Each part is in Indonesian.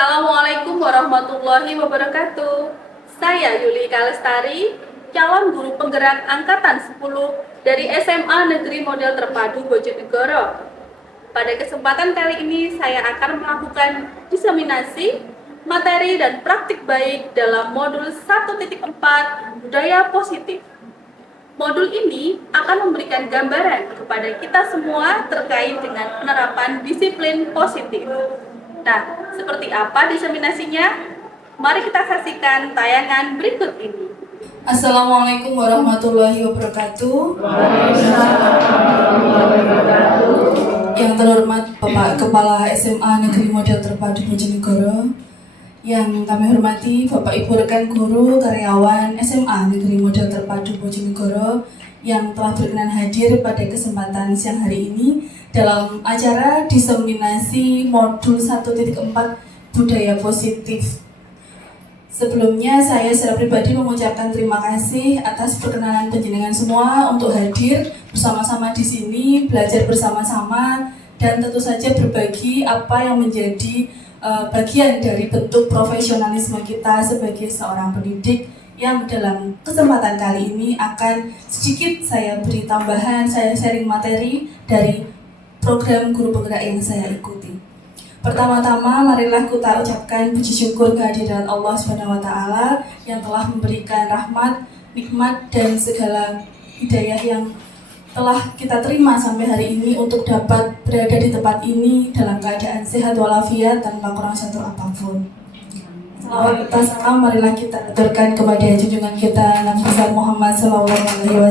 Assalamualaikum warahmatullahi wabarakatuh. Saya Yuli Kalestari, calon guru penggerak angkatan 10 dari SMA Negeri Model Terpadu Bojonegoro. Pada kesempatan kali ini saya akan melakukan diseminasi materi dan praktik baik dalam modul 1.4 Budaya Positif. Modul ini akan memberikan gambaran kepada kita semua terkait dengan penerapan disiplin positif. Nah, seperti apa diseminasinya? Mari kita saksikan tayangan berikut ini. Assalamualaikum warahmatullahi wabarakatuh. Yang terhormat Bapak Kepala SMA Negeri Model Terpadu Bojonegoro, yang kami hormati Bapak Ibu rekan guru karyawan SMA Negeri Model Terpadu Bojonegoro yang telah berkenan hadir pada kesempatan siang hari ini dalam acara diseminasi modul 1.4 Budaya Positif. Sebelumnya saya secara pribadi mengucapkan terima kasih atas perkenanan panjenengan semua untuk hadir bersama-sama di sini, belajar bersama-sama, dan tentu saja berbagi apa yang menjadi bagian dari bentuk profesionalisme kita sebagai seorang pendidik yang dalam kesempatan kali ini akan sedikit saya beri tambahan, saya sharing materi dari program guru penggerak yang saya ikuti. Pertama-tama, marilah kita ucapkan puji syukur kehadiran Allah SWT yang telah memberikan rahmat, nikmat, dan segala hidayah yang telah kita terima sampai hari ini untuk dapat berada di tempat ini dalam keadaan sehat walafiat tanpa kurang satu apapun. Salawat serta salam marilah kita aturkan kepada junjungan kita Nabi besar Muhammad SAW.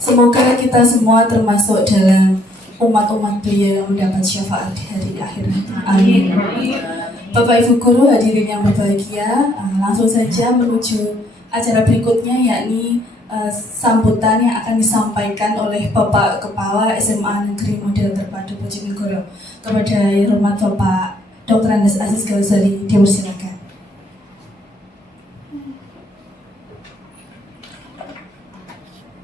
Semoga kita semua termasuk dalam umat-umat beliau yang mendapat syafaat di hari akhir. Amin. Bapak Ibu guru hadirin yang berbahagia, langsung saja menuju acara berikutnya, yakni sambutan yang akan disampaikan oleh Bapak Kepala SMA Negeri Model Terpadu Bojonegoro. Kepada yang hormat Bapak Dr. Andes Aziz Gauzali, dipersilakan.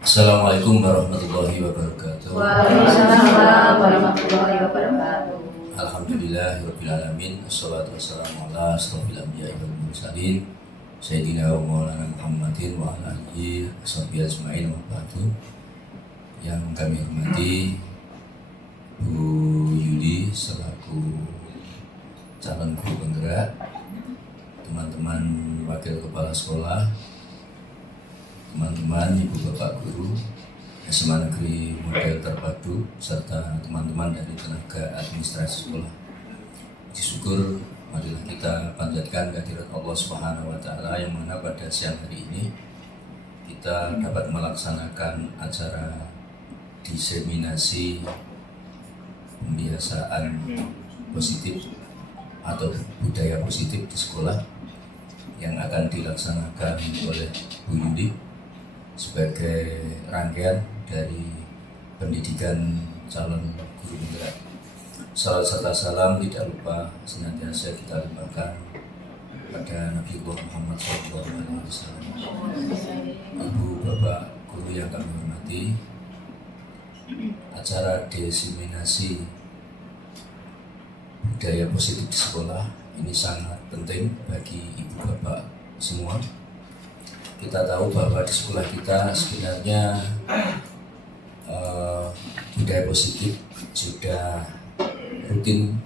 Assalamualaikum warahmatullahi wabarakatuh. Waalaikumsalam warahmatullahi wabarakatuh. Alhamdulillahirabbil alamin. Wassalatu wassalamu ala asrofil anbiya'i wal mursalin Sayyidina wa maulana Muhammadin wa ala alihi washabbihi ajmain wa ba'du. Yang kami hormati Bu Yuli selaku calon guru penggerak, teman-teman wakil kepala sekolah, teman-teman ibu bapak guru SMA Negeri Model Terpadu, serta teman-teman dari tenaga administrasi sekolah. Puji syukur marilah kita panjatkan kehadirat Allah Subhanahu wa Ta'ala yang mana pada siang hari ini kita dapat melaksanakan acara diseminasi pembiasaan positif atau budaya positif di sekolah yang akan dilaksanakan oleh Bu Yuli sebagai rangkaian dari pendidikan calon guru penggerak. Salam serta salam tidak lupa senantiasa kita limpahkan pada Nabiullah Muhammad SAW. Ibu bapak guru yang kami hormati, acara diseminasi budaya positif di sekolah ini sangat penting bagi ibu bapak semua. Kita tahu bahwa di sekolah kita sebenarnya budaya positif sudah rutin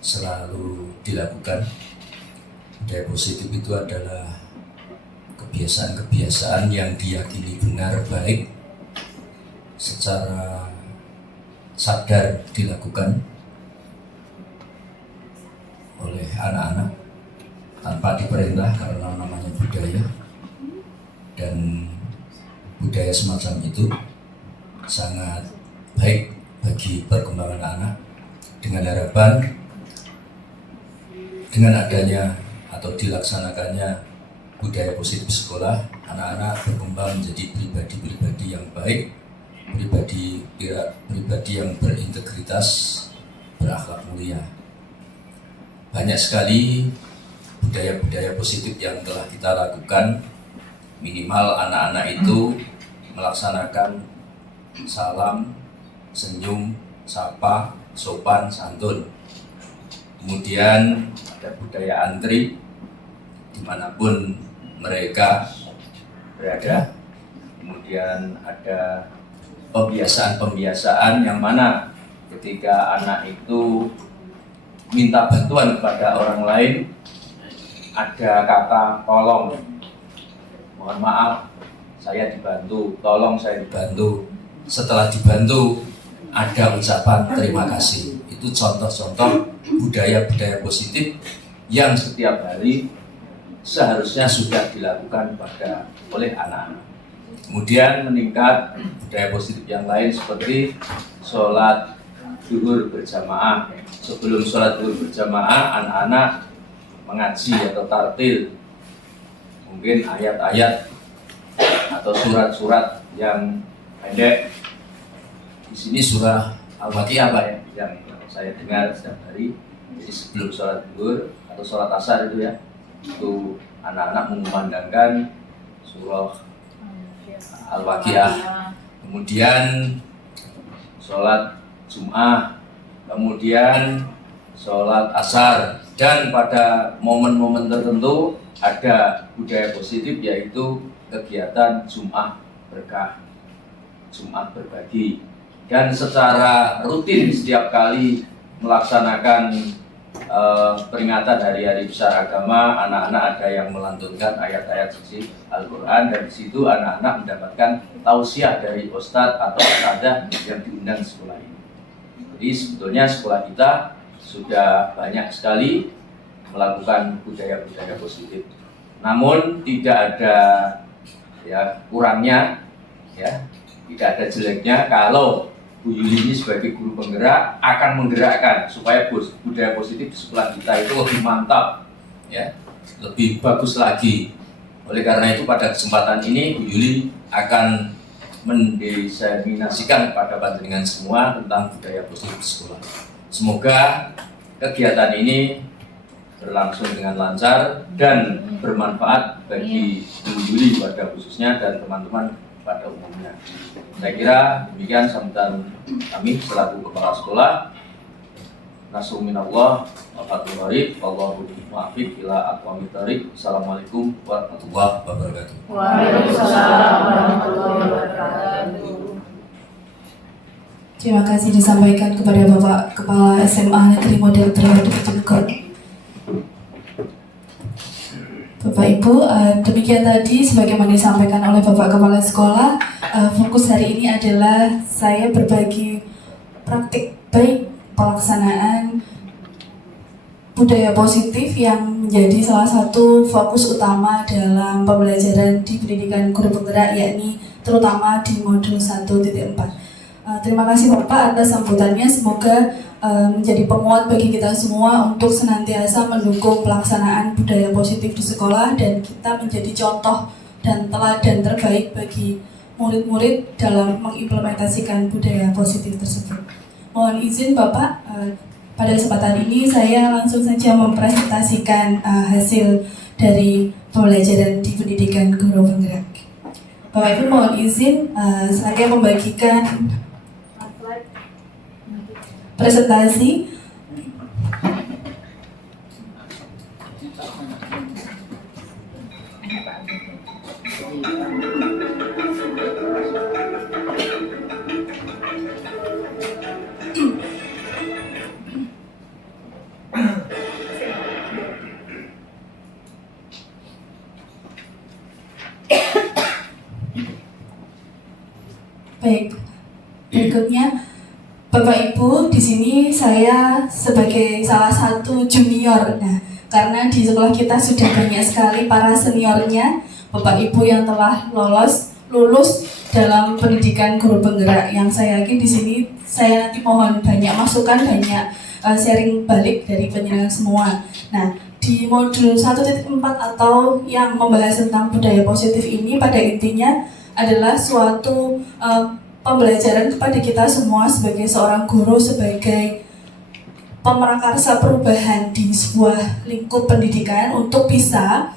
selalu dilakukan. Budaya positif itu adalah kebiasaan-kebiasaan yang diyakini benar baik secara sadar dilakukan oleh anak-anak tanpa diperintah karena namanya budaya. Dan budaya semacam itu sangat baik bagi perkembangan anak, dengan harapan dengan adanya atau dilaksanakannya budaya positif sekolah, anak-anak berkembang menjadi pribadi-pribadi yang baik, pribadi yang berintegritas, berakhlak mulia. Banyak sekali budaya-budaya positif yang telah kita lakukan. Minimal anak-anak itu melaksanakan salam, senyum, sapa, sopan, santun. kemudian ada budaya antri dimanapun mereka berada, kemudian ada pembiasaan-pembiasaan yang mana ketika anak itu minta bantuan kepada orang lain ada kata tolong, mohon maaf saya dibantu, tolong saya dibantu, setelah dibantu ada ucapan terima kasih. Itu contoh-contoh budaya-budaya positif yang setiap hari seharusnya sudah dilakukan oleh anak-anak. Kemudian meningkat budaya positif yang lain seperti sholat zuhur berjamaah. Sebelum sholat zuhur berjamaah, anak-anak mengaji atau tartil, mungkin ayat-ayat atau surat-surat yang pendek. Di sini surah Al-Waqiah Pak ya, yang saya dengar setiap hari. Jadi sebelum sholat zuhur atau sholat asar itu ya, itu anak-anak mengumandangkan surah Al-Waqiah. Kemudian sholat Jum'ah, kemudian sholat asar, dan pada momen-momen tertentu ada budaya positif yaitu kegiatan Jum'ah berkah, Jum'ah berbagi. Dan secara rutin setiap kali melaksanakan peringatan hari-hari besar agama, anak-anak ada yang melantunkan ayat-ayat suci Al-Quran, dan di situ anak-anak mendapatkan tausiah dari ustadz atau ustadzah yang diundang di sekolah ini. Jadi sebetulnya sekolah kita sudah banyak sekali melakukan budaya-budaya positif. Namun tidak ada kurangnya, tidak ada jeleknya kalau Bu Yuli ini sebagai guru penggerak akan menggerakkan supaya budaya positif di sekolah kita itu lebih mantap, lebih bagus lagi. Oleh karena itu pada kesempatan ini Bu Yuli akan mendiseminasikan kepada panjenengan semua tentang budaya positif di sekolah. Semoga kegiatan ini berlangsung dengan lancar dan bermanfaat bagi Bu Yuli pada khususnya dan teman-teman pada umumnya. Saya kira demikian sambutan kami selaku kepala sekolah. Nasrul minallah wa fathul qarib, wallahu muwaffiq ila aqwamit thoriq. Assalamualaikum warahmatullahi wabarakatuh. Waalaikumsalam warahmatullahi wabarakatuh. Terima kasih disampaikan kepada Bapak Kepala SMA Negeri Model Terpadu Bojonegoro. Bapak Ibu, demikian tadi sebagaimana disampaikan oleh Bapak Kepala Sekolah. Fokus hari ini adalah saya berbagi praktik baik pelaksanaan budaya positif yang menjadi salah satu fokus utama dalam pembelajaran di pendidikan guru penggerak, yakni terutama di modul 1.4. Terima kasih Bapak atas sambutannya. Semoga menjadi penguat bagi kita semua untuk senantiasa mendukung pelaksanaan budaya positif di sekolah, dan kita menjadi contoh dan teladan terbaik bagi murid-murid dalam mengimplementasikan budaya positif tersebut. Mohon izin Bapak, pada kesempatan ini saya langsung saja mempresentasikan hasil dari pembelajaran di pendidikan guru penggerak. Bapak Ibu mohon izin saya membagikan presentasi. Baik, berikutnya Bapak Ibu, di sini saya sebagai salah satu junior. Nah, karena di sekolah kita sudah banyak sekali para seniornya, Bapak Ibu yang telah lulus dalam pendidikan guru penggerak, yang saya yakin di sini saya nanti mohon banyak masukan, banyak sharing balik dari penjenengan semua. Nah, di modul 1.4 atau yang membahas tentang budaya positif ini pada intinya adalah suatu pembelajaran kepada kita semua sebagai seorang guru, sebagai pemrakarsa perubahan di sebuah lingkup pendidikan untuk bisa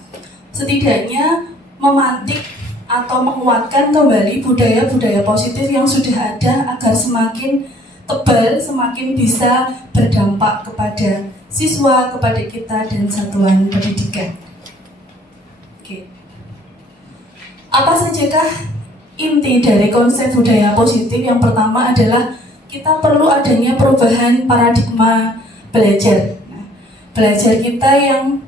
setidaknya memantik atau menguatkan kembali budaya-budaya positif yang sudah ada agar semakin tebal, semakin bisa berdampak kepada siswa, kepada kita dan satuan pendidikan. Oke. Apa sajakah inti dari konsep budaya positif? Yang pertama adalah kita perlu adanya perubahan paradigma belajar. Nah, belajar kita yang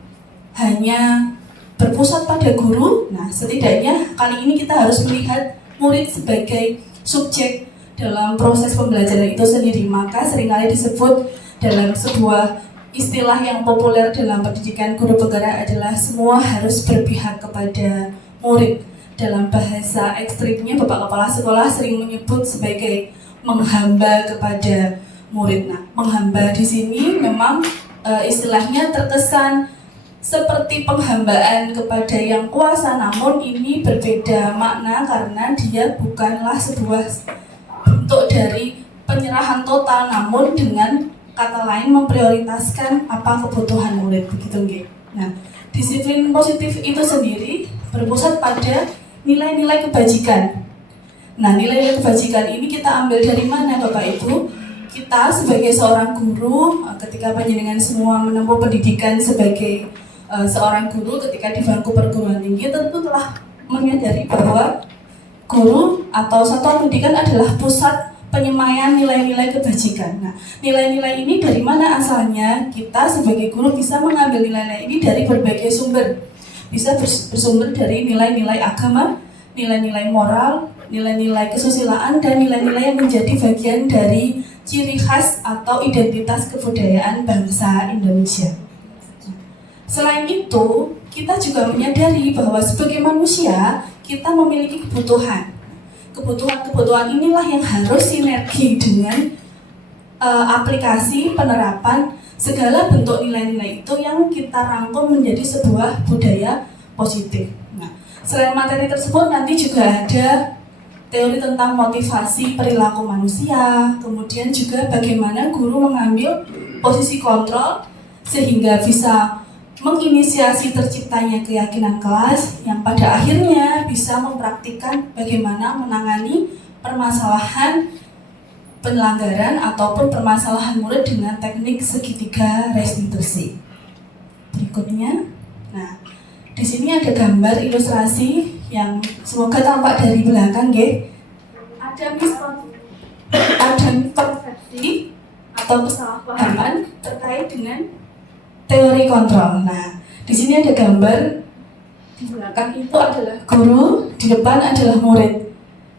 hanya berpusat pada guru, nah setidaknya kali ini kita harus melihat murid sebagai subjek dalam proses pembelajaran itu sendiri. Maka seringkali disebut dalam sebuah istilah yang populer dalam pendidikan guru penggerak adalah semua harus berpihak kepada murid. Dalam bahasa ekstrimnya Bapak Kepala Sekolah sering menyebut sebagai menghamba kepada murid. Nah, menghamba di sini memang istilahnya terkesan seperti penghambaan kepada yang kuasa, namun ini berbeda makna karena dia bukanlah sebuah bentuk dari penyerahan total, namun dengan kata lain memprioritaskan apa kebutuhan murid, begitu nggih. Nah, disiplin positif itu sendiri berpusat pada nilai-nilai kebajikan. Nah, nilai-nilai kebajikan ini kita ambil dari mana, Bapak Ibu? Kita sebagai seorang guru, ketika panjenengan semua menempuh pendidikan sebagai seorang guru, ketika di bangku perguruan tinggi tentu telah menyadari bahwa guru atau satuan pendidikan adalah pusat penyemaian nilai-nilai kebajikan. Nah, nilai-nilai ini dari mana asalnya? Kita sebagai guru bisa mengambil nilai-nilai ini dari berbagai sumber. Bisa bersumber dari nilai-nilai agama, nilai-nilai moral, nilai-nilai kesusilaan, dan nilai-nilai yang menjadi bagian dari ciri khas atau identitas kebudayaan bangsa Indonesia. Selain itu, kita juga menyadari bahwa sebagai manusia, kita memiliki kebutuhan. Kebutuhan-kebutuhan inilah yang harus sinergi dengan aplikasi penerapan segala bentuk nilai-nilai itu yang kita rangkum menjadi sebuah budaya positif. Nah, selain materi tersebut nanti juga ada teori tentang motivasi perilaku manusia, kemudian juga bagaimana guru mengambil posisi kontrol sehingga bisa menginisiasi terciptanya keyakinan kelas yang pada akhirnya bisa mempraktikkan bagaimana menangani permasalahan pelanggaran ataupun permasalahan murid dengan teknik segitiga restitusi. Berikutnya, nah di sini ada gambar ilustrasi yang semoga tampak dari belakang, nggih. Ada miskonsepsi atau kesalahpahaman terkait dengan teori kontrol. Nah, di sini ada gambar, di belakang itu adalah guru, di depan adalah murid.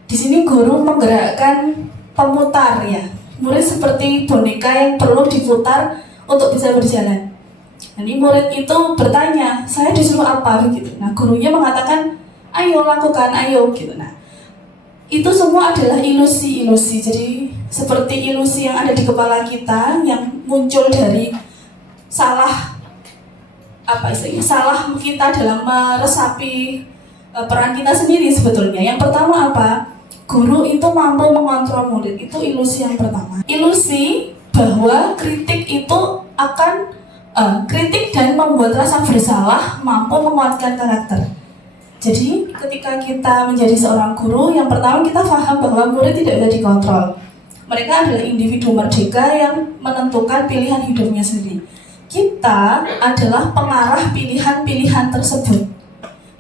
Di sini guru menggerakkan pemutar ya. Murid seperti boneka yang perlu diputar untuk bisa berjalan. Ini murid itu bertanya, saya disuruh apa begitu. Nah, gurunya mengatakan, ayo lakukan, ayo gitu. Nah, itu semua adalah ilusi-ilusi. Jadi seperti ilusi yang ada di kepala kita yang muncul dari salah kita dalam meresapi peran kita sendiri sebetulnya. Yang pertama apa? Guru itu mampu mengontrol murid. Itu ilusi yang pertama. Ilusi bahwa kritik itu akan kritik dan membuat rasa bersalah mampu menguatkan karakter. Jadi ketika kita menjadi seorang guru, yang pertama kita paham bahwa murid tidak bisa dikontrol. Mereka adalah individu merdeka yang menentukan pilihan hidupnya sendiri. Kita adalah pengarah pilihan-pilihan tersebut.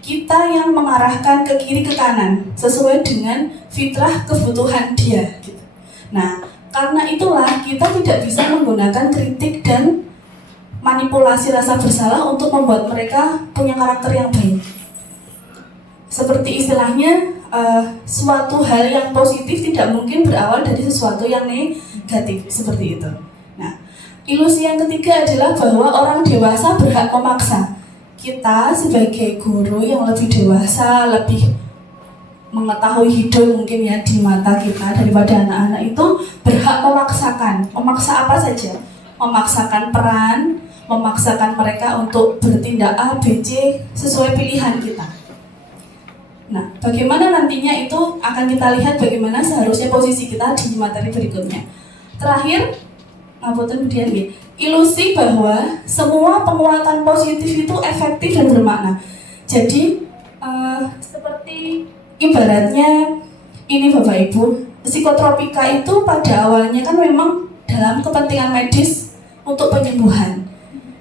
Kita yang mengarahkan ke kiri ke kanan sesuai dengan fitrah kebutuhan dia. Nah, karena itulah kita tidak bisa menggunakan kritik dan manipulasi rasa bersalah untuk membuat mereka punya karakter yang baik. Seperti istilahnya, suatu hal yang positif tidak mungkin berawal dari sesuatu yang negatif, seperti itu. Nah, ilusi yang ketiga adalah bahwa orang dewasa berhak memaksa. Kita sebagai guru yang lebih dewasa, lebih mengetahui hidup mungkin ya di mata kita daripada anak-anak itu berhak memaksakan. Memaksa apa saja? Memaksakan peran, memaksakan mereka untuk bertindak A, B, C sesuai pilihan kita. Nah, bagaimana nantinya itu akan kita lihat bagaimana seharusnya posisi kita di materi berikutnya. Terakhir, kemudian ilusi bahwa semua penguatan positif itu efektif dan bermakna. Jadi seperti ibaratnya ini Bapak Ibu, psikotropika itu pada awalnya kan memang dalam kepentingan medis untuk penyembuhan.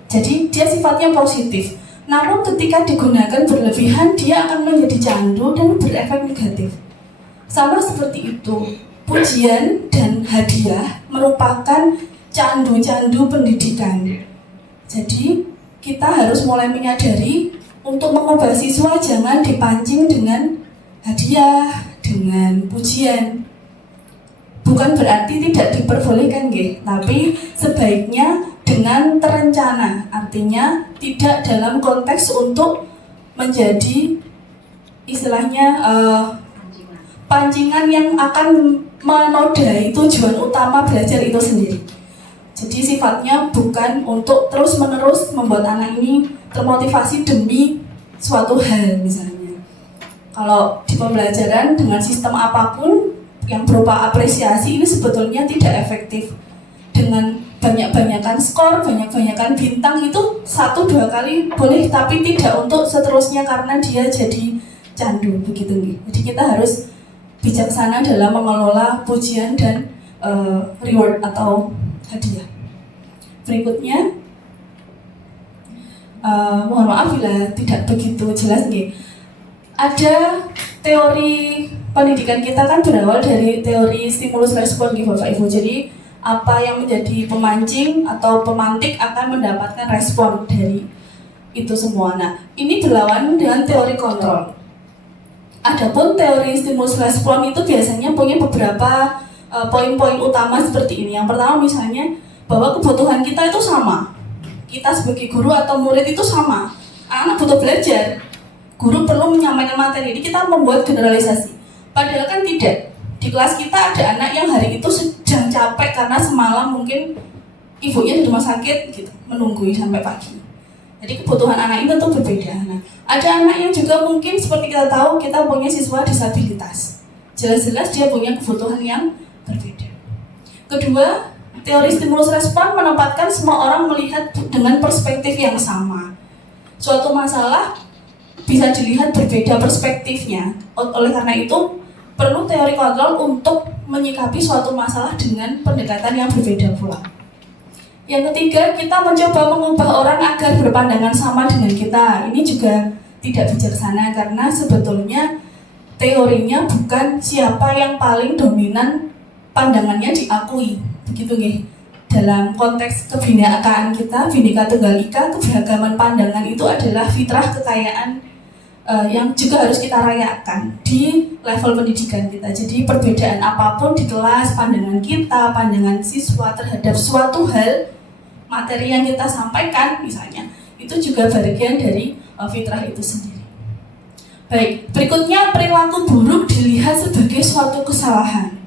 Jadi dia sifatnya positif. Namun ketika digunakan berlebihan, dia akan menjadi candu dan berefek negatif. Sama seperti itu, pujian dan hadiah merupakan candu-candu pendidikan. Jadi kita harus mulai menyadari untuk mengubah siswa jangan dipancing dengan hadiah, dengan pujian. Bukan berarti tidak diperbolehkan, tapi sebaiknya dengan terencana, artinya tidak dalam konteks untuk menjadi istilahnya pancingan yang akan menodai tujuan utama belajar itu sendiri. Jadi sifatnya bukan untuk terus-menerus membuat anak ini termotivasi demi suatu hal misalnya. Kalau di pembelajaran dengan sistem apapun yang berupa apresiasi ini sebetulnya tidak efektif. Dengan banyak-banyakan skor, banyak-banyakan bintang itu 1-2 kali boleh, tapi tidak untuk seterusnya karena dia jadi candu begitu. Jadi kita harus bijaksana dalam mengelola pujian dan reward atau hadiah. Berikutnya, mohon maaf bila tidak begitu jelas nih. Ada teori pendidikan kita kan berawal dari teori stimulus respon nih Bapak Ibu. Jadi apa yang menjadi pemancing atau pemantik akan mendapatkan respon dari itu semua. Nah, ini berlawan dengan teori kontrol. Adapun teori stimulus respon itu biasanya punya beberapa poin-poin utama seperti ini. Yang pertama misalnya bahwa kebutuhan kita itu sama. Kita sebagai guru atau murid itu sama. Anak butuh belajar. Guru perlu menyampaikan materi. Ini kita membuat generalisasi. Padahal kan tidak. Di kelas kita ada anak yang hari itu sedang capek karena semalam mungkin ibunya di rumah sakit gitu, menunggu sampai pagi. Jadi kebutuhan anak itu tentu berbeda. Nah, ada anak yang juga mungkin seperti kita tahu kita punya siswa disabilitas. Jelas-jelas dia punya kebutuhan yang berbeda. Kedua, teori stimulus respon menempatkan semua orang melihat dengan perspektif yang sama. Suatu masalah bisa dilihat berbeda perspektifnya. Oleh karena itu, perlu teori kontrol untuk menyikapi suatu masalah dengan pendekatan yang berbeda pula. Yang ketiga, kita mencoba mengubah orang agar berpandangan sama dengan kita. Ini juga tidak bijaksana karena sebetulnya teorinya bukan siapa yang paling dominan pandangannya diakui. Begitu nih. Dalam konteks kebinekaan kita, Bhinneka Tunggal Ika, keberagaman pandangan itu adalah fitrah kekayaan yang juga harus kita rayakan di level pendidikan kita. Jadi perbedaan apapun di kelas, pandangan kita, pandangan siswa terhadap suatu hal, materi yang kita sampaikan misalnya, itu juga bagian dari fitrah itu sendiri. Baik, berikutnya perilaku buruk dilihat sebagai suatu kesalahan.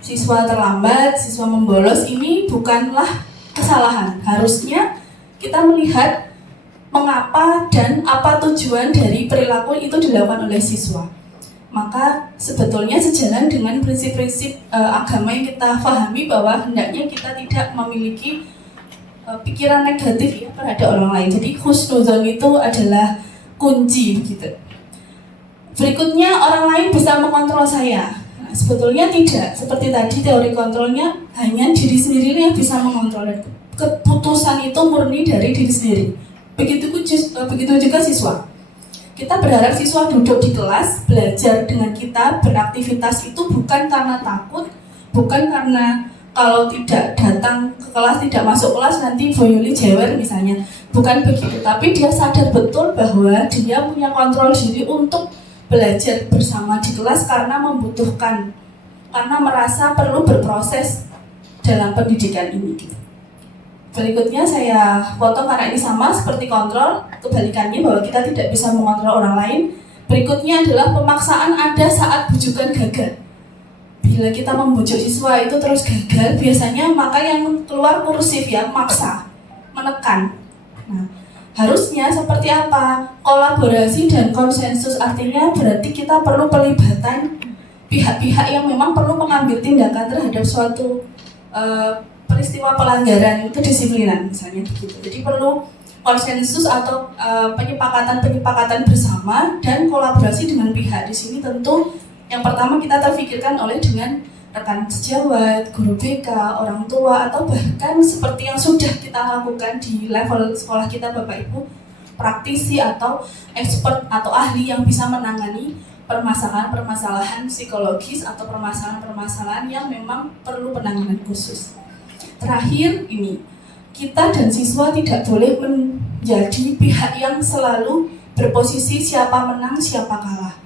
Siswa terlambat, siswa membolos, ini bukanlah kesalahan. Harusnya kita melihat mengapa dan apa tujuan dari perilaku itu dilakukan oleh siswa. Maka sebetulnya sejalan dengan prinsip-prinsip agama yang kita pahami bahwa hendaknya kita tidak memiliki pikiran negatif ya terhadap orang lain. Jadi husnuzon itu adalah kunci begitu. Berikutnya, orang lain bisa mengontrol saya. Nah, sebetulnya tidak. Seperti tadi teori kontrolnya hanya diri sendiri yang bisa mengontrol. Keputusan itu murni dari diri sendiri. Begitu juga siswa. Kita berharap siswa duduk di kelas, belajar dengan kita, beraktivitas itu bukan karena takut, bukan karena kalau tidak datang ke kelas, tidak masuk kelas nanti Boyoli jewer misalnya. Bukan begitu, tapi dia sadar betul bahwa dia punya kontrol diri untuk belajar bersama di kelas karena membutuhkan, karena merasa perlu berproses dalam pendidikan ini. Berikutnya saya potong karena ini sama seperti kontrol, kebalikannya bahwa kita tidak bisa mengontrol orang lain. Berikutnya adalah pemaksaan ada saat bujukan gagal. Bila kita membujuk siswa itu terus gagal, biasanya maka yang keluar kursif ya, maksa, menekan. Nah, harusnya seperti apa? Kolaborasi dan konsensus, artinya berarti kita perlu pelibatan pihak-pihak yang memang perlu mengambil tindakan terhadap suatu peristiwa pelanggaran kedisiplinan misalnya begitu. Jadi perlu konsensus atau penyepakatan bersama dan kolaborasi dengan pihak. Di sini tentu yang pertama kita terfikirkan oleh dengan rekan sejawat, guru BK, orang tua, atau bahkan seperti yang sudah kita lakukan di level sekolah kita Bapak Ibu, praktisi atau expert atau ahli yang bisa menangani permasalahan-permasalahan psikologis atau permasalahan-permasalahan yang memang perlu penanganan khusus. Terakhir ini, kita dan siswa tidak boleh menjadi pihak yang selalu berposisi siapa menang, siapa kalah.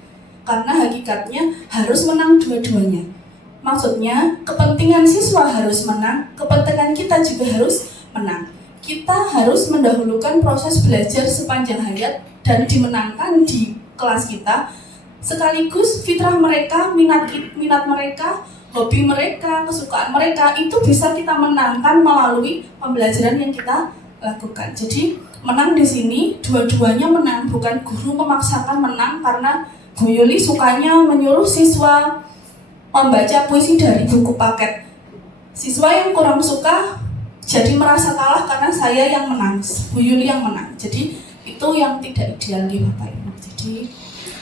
Karena hakikatnya harus menang dua-duanya. Maksudnya, kepentingan siswa harus menang, kepentingan kita juga harus menang. Kita harus mendahulukan proses belajar sepanjang hayat dan dimenangkan di kelas kita. Sekaligus fitrah mereka, minat mereka, hobi mereka, kesukaan mereka itu bisa kita menangkan melalui pembelajaran yang kita lakukan. Jadi menang di sini dua-duanya menang, bukan guru memaksakan menang karena Bu Yuli sukanya menyuruh siswa membaca puisi dari buku paket. Siswa yang kurang suka jadi merasa kalah karena saya yang menang, Bu Yuli yang menang. Jadi itu yang tidak ideal di Bapak Ibu. Jadi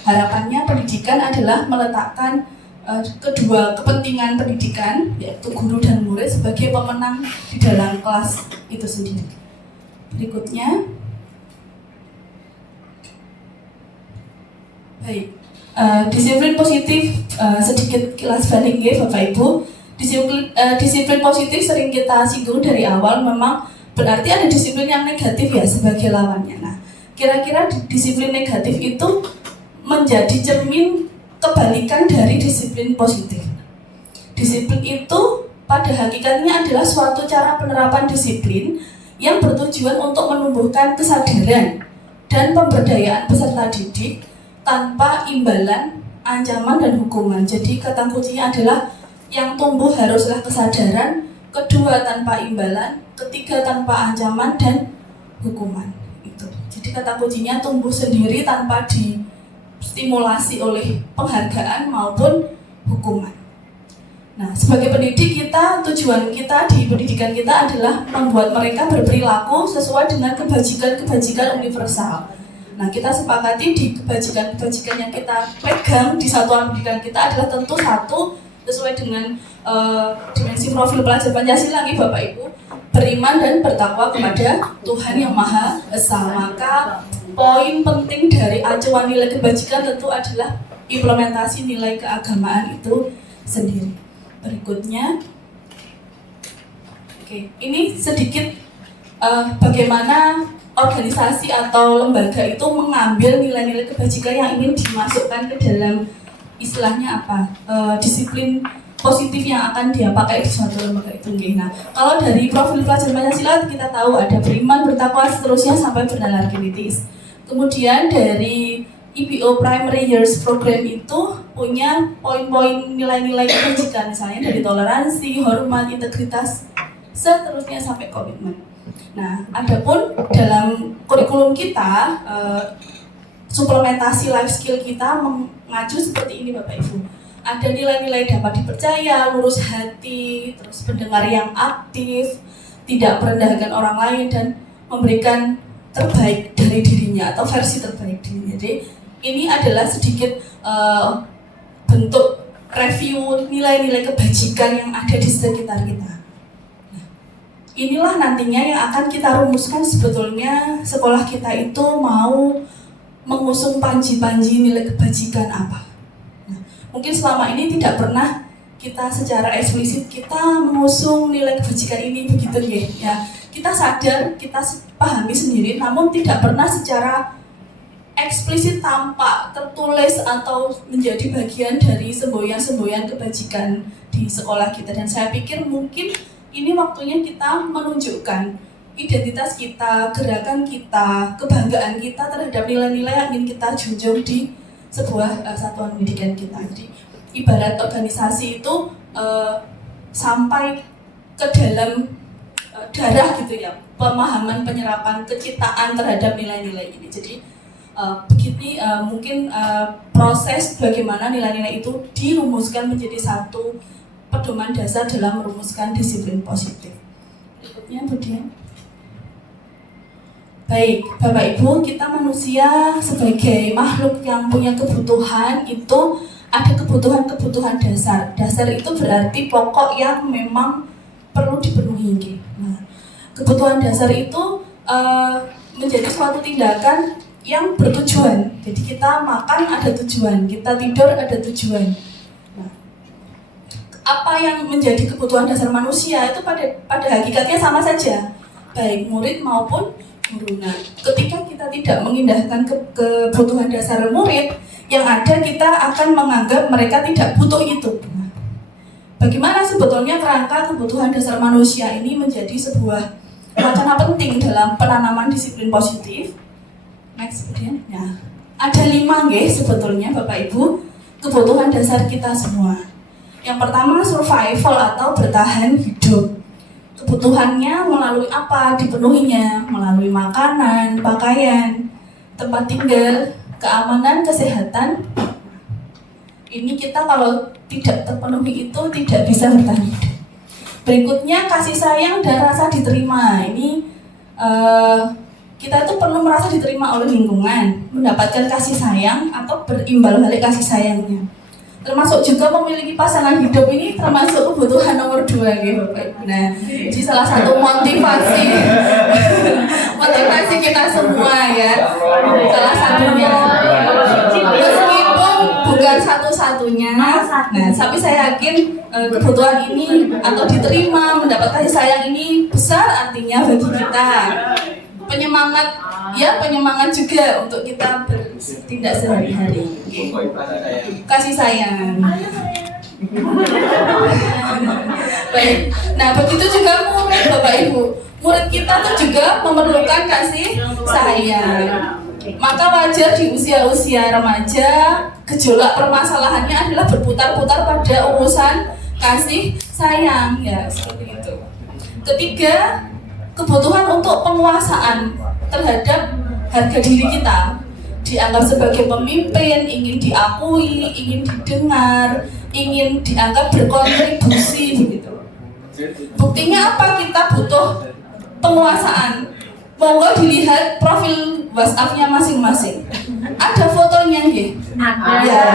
harapannya pendidikan adalah meletakkan kedua kepentingan pendidikan, yaitu guru dan murid sebagai pemenang di dalam kelas itu sendiri. Berikutnya, baik, disiplin positif, sedikit kilas balik ya Bapak Ibu. Disiplin positif sering kita singgung dari awal, memang berarti ada disiplin yang negatif ya sebagai lawannya. Nah, kira-kira disiplin negatif itu menjadi cermin kebalikan dari disiplin positif. Disiplin itu pada hakikatnya adalah suatu cara penerapan disiplin yang bertujuan untuk menumbuhkan kesadaran dan pemberdayaan peserta didik tanpa imbalan, ancaman, dan hukuman. Jadi kata kuncinya adalah yang tumbuh haruslah kesadaran, kedua tanpa imbalan, ketiga tanpa ancaman dan hukuman. Itu. Jadi kata kuncinya tumbuh sendiri tanpa distimulasi oleh penghargaan maupun hukuman. Nah, sebagai pendidik kita, tujuan kita di pendidikan kita adalah membuat mereka berperilaku sesuai dengan kebajikan-kebajikan universal. Nah, kita sepakati di kebajikan-kebajikan yang kita pegang di satuan pendidikan kita adalah tentu satu, sesuai dengan dimensi profil pelajar Pancasila nih Bapak Ibu, beriman dan bertakwa kepada Tuhan Yang Maha Esa. Maka poin penting dari acuan nilai kebajikan tentu adalah implementasi nilai keagamaan itu sendiri. Berikutnya, oke, ini sedikit bagaimana organisasi atau lembaga itu mengambil nilai-nilai kebajikan yang ingin dimasukkan ke dalam istilahnya apa, disiplin positif yang akan dia pakai di suatu lembaga itu. Nah, kalau dari profil pelajar Pancasila kita tahu ada beriman, bertakwa, seterusnya sampai bernalar kritis. Kemudian dari IPO Primary Years Program itu punya poin-poin nilai-nilai kebajikan, misalnya dari toleransi, hormat, integritas, seterusnya sampai komitmen. Nah, adapun dalam kurikulum kita, suplementasi life skill kita mengacu seperti ini Bapak Ibu. Ada nilai-nilai dapat dipercaya, lurus hati, terus pendengar yang aktif, tidak merendahkan orang lain, dan memberikan terbaik dari dirinya atau versi terbaik dirinya. Jadi ini adalah sedikit bentuk review nilai-nilai kebajikan yang ada di sekitar kita. Nah, inilah nantinya yang akan kita rumuskan sebetulnya sekolah kita itu mau mengusung panji-panji nilai kebajikan apa. Nah, mungkin selama ini tidak pernah kita secara eksplisit kita mengusung nilai kebajikan ini begitu ya. Kita sadar, kita pahami sendiri, namun tidak pernah secara eksplisit tampak tertulis atau menjadi bagian dari semboyan-semboyan kebajikan di sekolah kita. Dan saya pikir mungkin ini waktunya kita menunjukkan identitas kita, gerakan kita, kebanggaan kita terhadap nilai-nilai yang ingin kita junjung di sebuah satuan pendidikan kita. Jadi ibarat organisasi itu sampai ke dalam darah gitu ya, pemahaman, penyerapan, kecintaan terhadap nilai-nilai ini. Jadi begini mungkin proses bagaimana nilai-nilai itu dirumuskan menjadi satu pedoman dasar dalam merumuskan disiplin positif. Berikutnya, Bu Dian. Baik, Bapak Ibu, kita manusia sebagai makhluk yang punya kebutuhan itu ada kebutuhan-kebutuhan dasar. Dasar itu berarti pokok yang memang perlu dipenuhi. Nah, kebutuhan dasar itu menjadi suatu tindakan yang bertujuan. Jadi kita makan ada tujuan, kita tidur ada tujuan. Nah, apa yang menjadi kebutuhan dasar manusia itu pada hakikatnya sama saja, baik murid maupun guru. Nah, ketika kita tidak mengindahkan kebutuhan dasar murid, yang ada kita akan menganggap mereka tidak butuh itu. Nah, bagaimana sebetulnya kerangka kebutuhan dasar manusia ini menjadi sebuah wacana penting dalam penanaman disiplin positif? Next, kemudian, ya, ada 5 sebetulnya Bapak Ibu kebutuhan dasar kita semua. Yang pertama survival atau bertahan hidup. Kebutuhannya melalui apa dipenuhinya? Melalui makanan, pakaian, tempat tinggal, keamanan, kesehatan. Ini kita kalau tidak terpenuhi itu tidak bisa bertahan hidup. Berikutnya kasih sayang dan rasa diterima. Ini kita itu perlu merasa diterima oleh lingkungan, mendapatkan kasih sayang atau berimbal balik kasih sayangnya. Termasuk juga memiliki pasangan hidup, ini termasuk kebutuhan nomor 2 gitu. Nah, jadi salah satu motivasi kita semua ya, salah satunya. Meskipun bukan satu-satunya, nah, tapi saya yakin kebutuhan ini atau diterima, mendapat kasih sayang ini besar artinya bagi kita. Penyemangat juga untuk kita bertindak sehari-hari. Kasih sayang. Baik. Nah, begitu juga murid Bapak Ibu. Murid kita tuh juga memerlukan kasih sayang. Maka wajar di usia-usia remaja, gejolak permasalahannya adalah berputar-putar pada urusan kasih sayang, ya seperti itu. Ketiga, kebutuhan untuk penguasaan terhadap harga diri kita, dianggap sebagai pemimpin, ingin diakui, ingin didengar, ingin dianggap berkontribusi begitu. Buktinya apa kita butuh penguasaan? Monggo dilihat profil WhatsApp-nya masing-masing. Ada fotonya nggih? Ada. Ya.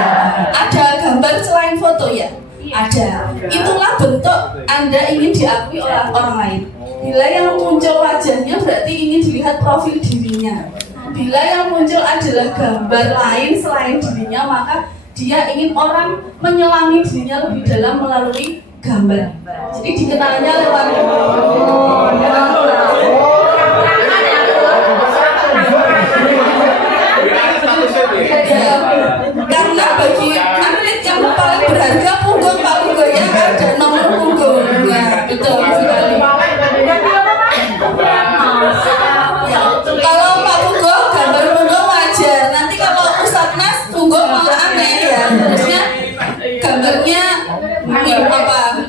Ada gambar selain foto ya? Ada. Itulah bentuk Anda ingin diakui oleh orang lain. Bila yang muncul wajahnya berarti ingin dilihat profil dirinya. Bila yang muncul adalah gambar lain selain dirinya, maka dia ingin orang menyelami dirinya lebih dalam melalui gambar. Jadi dikenalnya lewat karena bagi atlet yang paling berharga punggung Pak Punggung ya, ada nomor punggungnya, betul sekali. Kalau Pak Punggung gambar punggung wajar, nanti kalau Ustadz Nas punggung malah aneh ya, harusnya gambarnya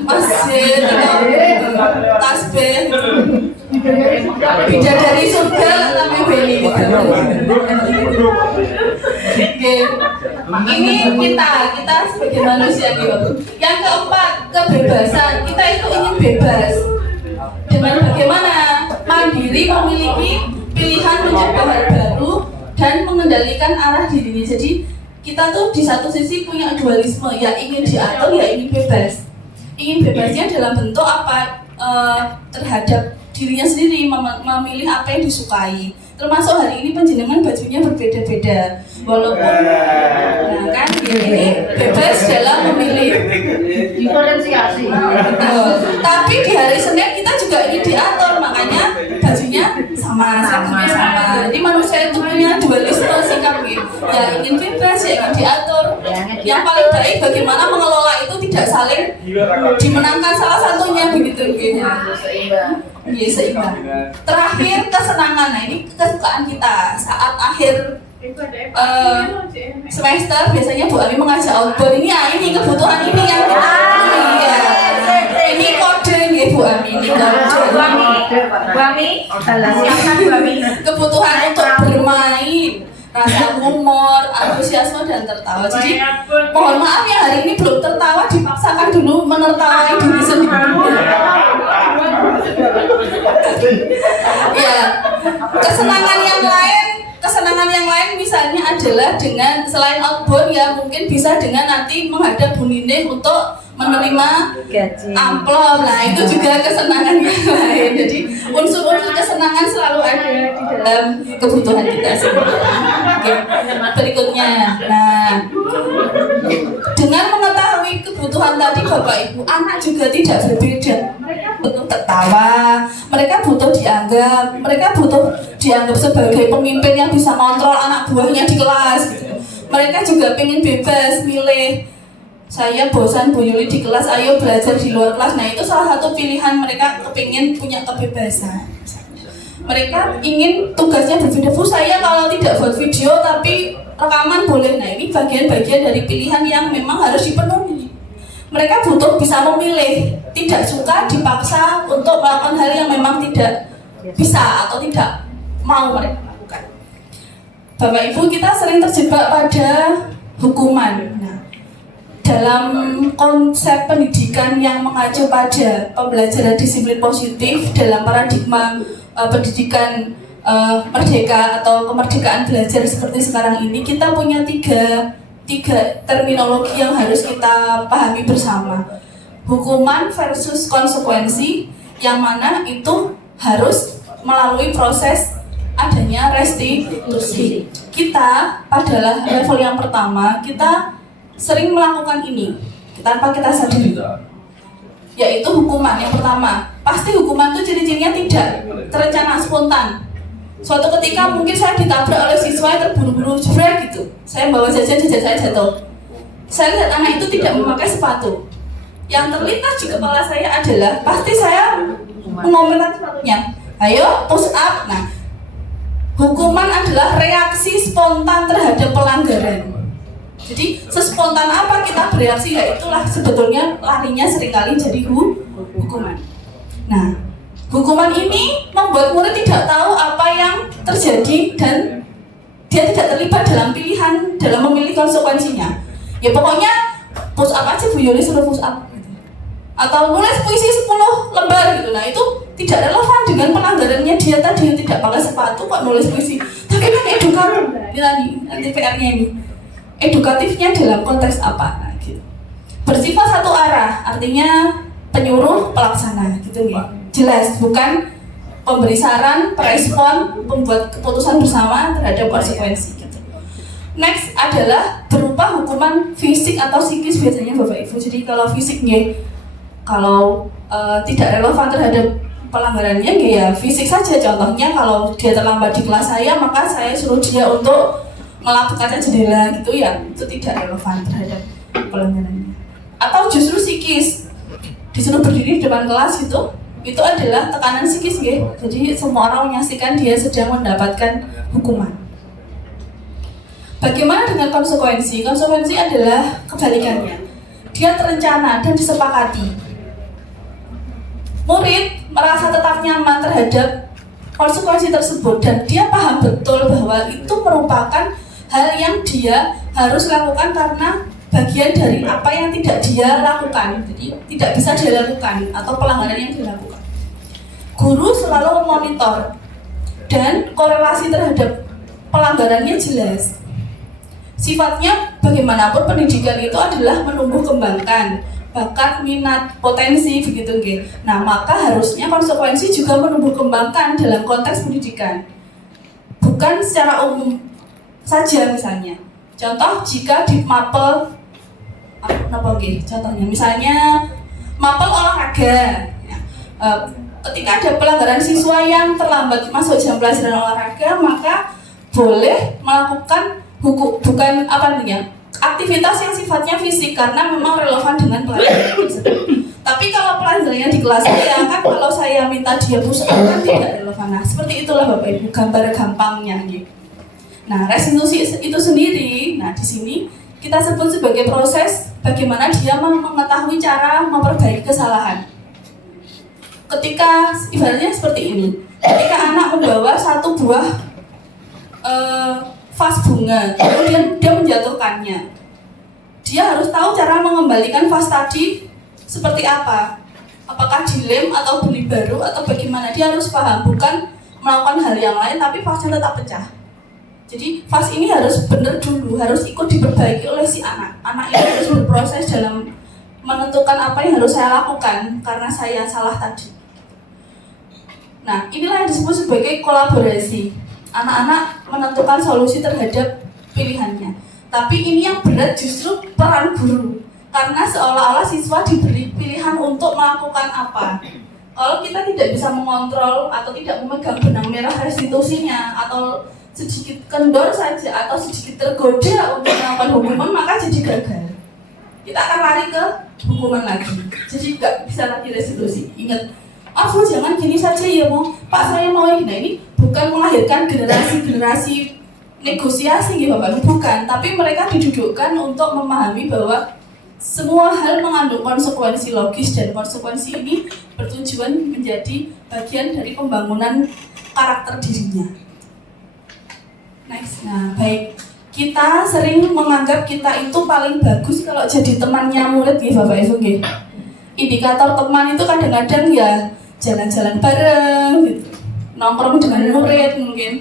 masjid atau tasbih, bidadari surga namanya Beli gitu. Ini kita sebagai manusia gitu. Yang keempat, kebebasan. Kita itu ingin bebas. Dengan bagaimana? Mandiri, memiliki pilihan mencoba hal baru dan mengendalikan arah dirinya. Jadi kita tuh di satu sisi punya dualisme, ya ingin diatur, ya ingin bebas. Ingin bebasnya dalam bentuk apa? Terhadap dirinya sendiri, memilih apa yang disukai. Termasuk hari ini penjenengan bajunya berbeda-beda, walaupun nah kan ini bebas dalam memilih diferensiasi. Tapi di hari Senin kita juga ingin diatur, makanya bajunya sama, seragamnya sama. Jadi manusia itu punya dualisme sikap gitu. Ya ingin bebas, ya ingin diatur. Yang paling baik bagaimana mengelola itu tidak saling dimenangkan salah satunya begitu gitu. Iya, seimbang. Terakhir kesenangan. Nah ini kesukaan kita saat akhir semester biasanya Bu Ami mengajak outbound. Ini kebutuhan ini yang kita ya. Ini kode nih Bu Ami, ini kode. Bu Ami, silakan Bu Ami. Kebutuhan untuk bermain, rasa humor, antusiasme dan tertawa. Jadi mohon maaf ya hari ini belum tertawa, dipaksakan dulu menertawai diri sendiri. Ya, kesenangan yang lain misalnya pilihannya adalah dengan selain outbound ya mungkin bisa dengan nanti menghadap Bu Nining untuk menerima amplop. Nah itu juga kesenangan yang lain. Jadi unsur-unsur kesenangan selalu ada di dalam kebutuhan kita sendiri. Oke, berikutnya. Nah, dengan mengetahui kebutuhan tadi Bapak Ibu, anak juga tidak berbeda. Mereka butuh tertawa, mereka butuh dianggap sebagai pemimpin yang bisa kontrol anak buahnya di kelas gitu. Mereka juga pengen bebas milih. Saya bosan Bu Yuli di kelas, ayo belajar di luar kelas. Nah itu salah satu pilihan mereka kepingin punya kebebasan. Mereka ingin tugasnya berbeda. Bu, saya kalau tidak buat video tapi rekaman boleh. Nah ini bagian-bagian dari pilihan yang memang harus dipenuhi. Mereka butuh bisa memilih, tidak suka dipaksa untuk melakukan hal yang memang tidak bisa atau tidak mau mereka lakukan. Bapak Ibu, kita sering terjebak pada hukuman. Nah, dalam konsep pendidikan yang mengacu pada pembelajaran disiplin positif dalam paradigma pendidikan merdeka atau kemerdekaan belajar seperti sekarang ini, kita punya tiga terminologi yang harus kita pahami bersama. Hukuman versus konsekuensi, yang mana itu harus melalui proses adanya restitusi. Kita pada level yang pertama, kita sering melakukan ini tanpa kita sadari, yaitu hukuman. Yang pertama, pasti hukuman itu ciri-cirinya tidak terencana, spontan. Suatu ketika mungkin saya ditabrak oleh siswa yang terburu-buru jebret gitu, saya bawa jajan saya jatuh. Saya lihat anak itu tidak memakai sepatu. Yang terlintas di kepala saya adalah pasti saya mengomentari sepatunya, ayo push up. Nah, hukuman adalah reaksi spontan terhadap pelanggaran. Jadi sespontan apa kita bereaksi, ya itulah sebetulnya larinya seringkali jadi hukuman. Nah, hukuman ini membuat murid tidak tahu apa yang terjadi dan dia tidak terlibat dalam pilihan, dalam memilih konsekuensinya. Ya pokoknya push up aja Bu Yuli suruh push up gitu. Atau nulis puisi 10 lembar gitu. Nah itu tidak relevan dengan pelanggarannya dia tadi yang tidak pakai sepatu kok nulis puisi. Tapi kan edukatif, nanti PR-nya ini. Edukatifnya dalam konteks apa? Nah, gitu. Bersifat satu arah, artinya penyuruh pelaksana gitu ya. Jelas, bukan pemberi saran, perespon, pembuat keputusan bersama terhadap konsekuensi gitu. Next adalah berupa hukuman fisik atau psikis biasanya Bapak Ibu. Jadi kalau fisiknya kalau tidak relevan terhadap pelanggarannya ya fisik saja. Contohnya kalau dia terlambat di kelas saya, maka saya suruh dia untuk melapuk kaca jendela gitu ya, itu tidak relevan terhadap pelanggarannya. Atau justru psikis, disuruh berdiri di depan kelas gitu, itu adalah tekanan psikis ya. Jadi semua orang menyaksikan dia sedang mendapatkan hukuman. Bagaimana dengan konsekuensi? Konsekuensi adalah kebalikannya. Dia terencana dan disepakati. Murid merasa tetap nyaman terhadap konsekuensi tersebut dan dia paham betul bahwa itu merupakan hal yang dia harus lakukan karena bagian dari apa yang tidak dia lakukan, jadi tidak bisa dia lakukan atau pelanggaran yang dilakukan. Guru selalu memonitor dan korelasi terhadap pelanggarannya jelas. Sifatnya bagaimanapun pendidikan itu adalah menumbuh kembangkan bakat, minat, potensi begitu nggih. Nah, maka harusnya konsekuensi juga menumbuh kembangkan dalam konteks pendidikan. Bukan secara umum saja misalnya. Contoh jika di mapel contohnya misalnya mapel olahraga ya, ketika ada pelanggaran siswa yang terlambat masuk jam pelajaran olahraga, maka boleh melakukan bukan aktivitas yang sifatnya fisik karena memang relevan dengan pelajaran tersebut. Tapi kalau pelajarannya di kelas saya kan kalau saya minta dia push up kan tidak relevan. Nah, seperti itulah Bapak Ibu gambar gampangnya gitu. Nah, restitusi itu sendiri, nah di sini kita sebut sebagai proses bagaimana dia mengetahui cara memperbaiki kesalahan. Ketika ibaratnya seperti ini, ketika anak membawa satu buah vas bunga, kemudian dia menjatuhkannya, dia harus tahu cara mengembalikan vas tadi seperti apa. Apakah dilem atau beli baru atau bagaimana? Dia harus paham, bukan melakukan hal yang lain tapi vasnya tetap pecah. Jadi fase ini harus benar dulu, harus ikut diperbaiki oleh si anak. Anak ini harus berproses dalam menentukan apa yang harus saya lakukan karena saya salah tadi. Nah, inilah yang disebut sebagai kolaborasi. Anak-anak menentukan solusi terhadap pilihannya. Tapi ini yang berat justru peran guru. Karena seolah-olah siswa diberi pilihan untuk melakukan apa. Kalau kita tidak bisa mengontrol atau tidak memegang benang merah restitusinya atau sedikit kendor saja atau sedikit tergoda untuk melakukan hukuman, maka jadi gagal. Kita akan lari ke hukuman lagi. Jadi nggak bisa lagi restitusi. Ingat, Bu, jangan gini saja ya, Bu. Pak, saya mau ini. Nah, ini bukan melahirkan generasi negosiasi gitu, Bapak. Bukan, tapi mereka didudukkan untuk memahami bahwa semua hal mengandung konsekuensi logis dan konsekuensi ini bertujuan menjadi bagian dari pembangunan karakter dirinya. Next, nah baik, kita sering menganggap kita itu paling bagus kalau jadi temannya murid gitu, Bapak Ibu gitu. Indikator teman itu kadang-kadang ya jalan-jalan bareng gitu, nongkrong dengan murid mungkin.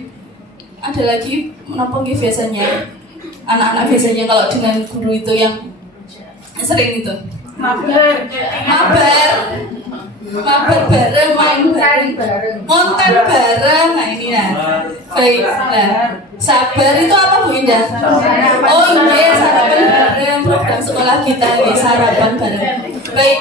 Ada lagi menopong gitu biasanya, anak-anak biasanya kalau dengan guru itu yang sering itu mabar bareng, main bareng, konten bareng. Nah ini ya, baik. Nah, sabar itu apa Bu Indah? Oh iya, sarapan bareng, program sekolah kita ini sarapan bareng. Baik,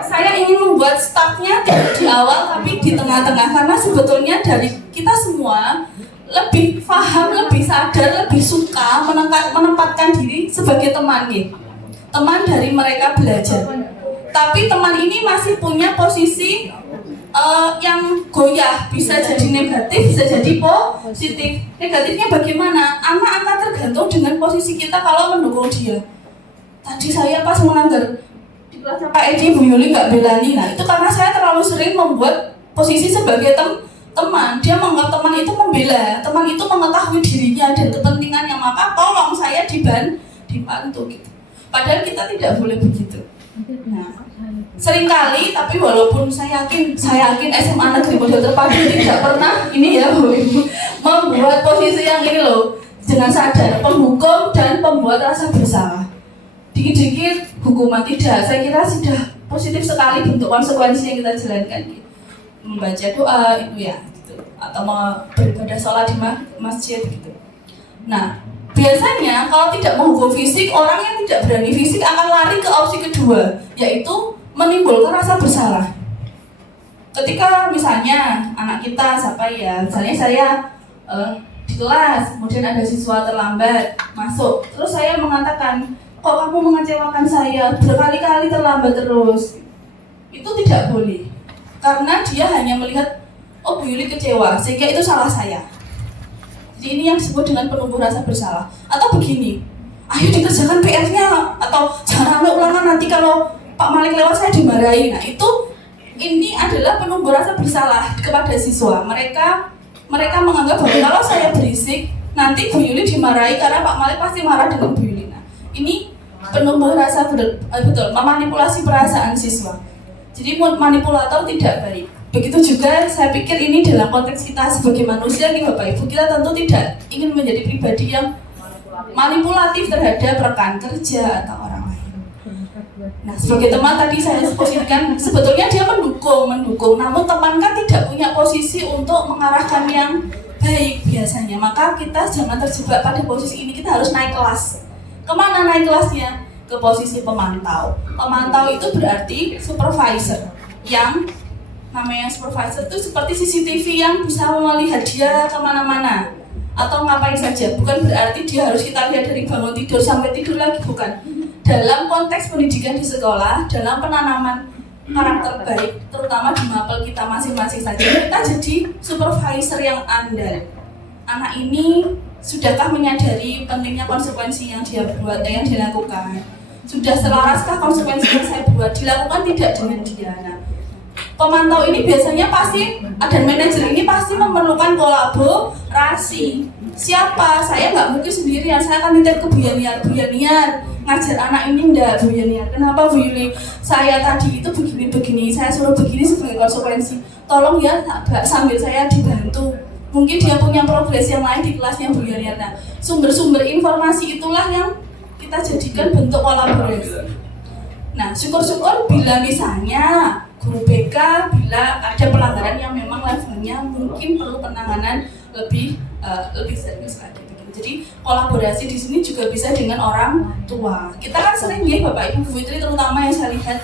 saya ingin membuat startnya tidak di awal tapi di tengah-tengah, karena sebetulnya dari kita semua lebih paham, lebih sadar, lebih suka menempatkan diri sebagai teman gitu. Teman dari mereka belajar. Tapi teman ini masih punya posisi yang goyah, bisa jadi negatif, bisa jadi positif. Negatifnya bagaimana? Anak akan tergantung dengan posisi kita kalau mendukung dia. Tadi saya pas melanggar di kelasnya Pak Edi, Bu Yuli nggak belani. Nah itu karena saya terlalu sering membuat posisi sebagai teman. Dia menganggap teman itu membela, teman itu mengetahui dirinya dan kepentingannya, maka tolong saya dibantu gitu. Padahal kita tidak boleh begitu. Nah, seringkali, tapi walaupun saya yakin SMA Negeri Model Terpadu tidak pernah ini ya Bu Ibu, membuat posisi yang ini loh, dengan sadar penghukum dan pembuat rasa bersalah. Dikit-dikit hukuman tidak, saya kira sudah positif sekali bentuk konsekuensi yang kita jalankan. Membaca doa itu ya, gitu. Atau beribadah sholat di masjid gitu. Nah, biasanya kalau tidak menghukum fisik, orang yang tidak berani fisik akan lari ke opsi kedua, yaitu menimbulkan rasa bersalah. Ketika misalnya anak kita siapa ya, misalnya saya di kelas, kemudian ada siswa terlambat masuk, terus saya mengatakan, kok kamu mengecewakan saya, berkali-kali terlambat terus. Itu tidak boleh, karena dia hanya melihat, oh Bu Yuli kecewa, sehingga itu salah saya. Jadi ini yang disebut dengan penumbuh rasa bersalah. Atau begini, ayo dikerjakan PR-nya, atau jangan sampai ulangan nanti kalau Pak Malik lewat saya dimarahi. Nah ini adalah penumbuh rasa bersalah kepada siswa. Mereka menganggap bahwa kalau saya berisik, nanti Bu Yuli dimarahi karena Pak Malik pasti marah dengan Bu Yuli. Nah ini penumbuh rasa betul, memanipulasi perasaan siswa. Jadi manipulator tidak baik. Begitu juga saya pikir ini dalam konteks kita sebagai manusia nih Bapak Ibu, kita tentu tidak ingin menjadi pribadi yang manipulatif terhadap rekan kerja atau orang lain. Nah sebagai teman tadi saya posisikan sebetulnya dia mendukung, namun teman kan tidak punya posisi untuk mengarahkan yang baik biasanya. Maka kita jangan terjebak pada posisi ini, kita harus naik kelas. Kemana naik kelasnya? Ke posisi pemantau. Pemantau itu berarti supervisor, yang namanya supervisor itu seperti CCTV yang bisa melihat dia kemana-mana atau ngapain saja. Bukan berarti dia harus kita lihat dari bangun tidur sampai tidur lagi, bukan. Dalam konteks pendidikan di sekolah, dalam penanaman karakter baik, terutama di mapel kita masing-masing saja, kita jadi supervisor yang andal. Anak ini sudahkah menyadari pentingnya konsekuensi yang dia buat, yang dia lakukan? Sudah selaraskah konsekuensi yang saya buat dilakukan tidak dengan dia? Nah, pemantau ini biasanya pasti, dan manajer ini pasti memerlukan kolaborasi. Siapa? Saya nggak mungkin sendirian, saya akan nitip ke Bu Yaniar, ngajar anak ini enggak Bu Yaniar. Kenapa Bu Yuli? Saya tadi itu begini, saya suruh begini sebagai konsekuensi. Tolong ya, sambil saya dibantu mungkin dia punya progres yang lain di kelasnya Bu Yana. Sumber-sumber informasi itulah yang kita jadikan bentuk kolaborasi. Nah, syukur-syukur bila misalnya guru BK bila ada pelanggaran yang memang levelnya mungkin perlu penanganan lebih serius lagi. Jadi kolaborasi di sini juga bisa dengan orang tua. Kita kan sering ya Bapak Ibu Bu Fitri terutama yang saya lihat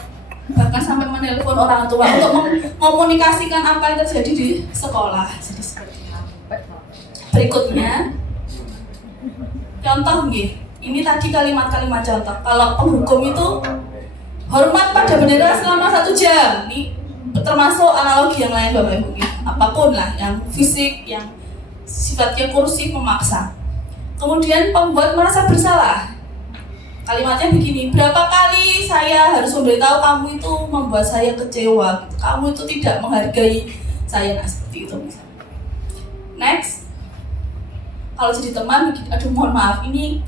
bahkan sampai menelpon orang tua untuk mengkomunikasikan apa yang terjadi di sekolah. Jadi seperti itu. Berikutnya contoh nggih. Ini tadi kalimat-kalimat contoh. Kalau penghukum itu hormat pada bendera selama 1 jam. Ini termasuk analogi yang lain Bapak Ibu. Apapun lah yang fisik, yang sifatnya kursif memaksa. Kemudian pembuat merasa bersalah. Kalimatnya begini, berapa kali saya harus memberitahu kamu itu membuat saya kecewa. Kamu itu tidak menghargai saya, nah seperti itu misalnya. Next, kalau jadi teman, aduh mohon maaf ini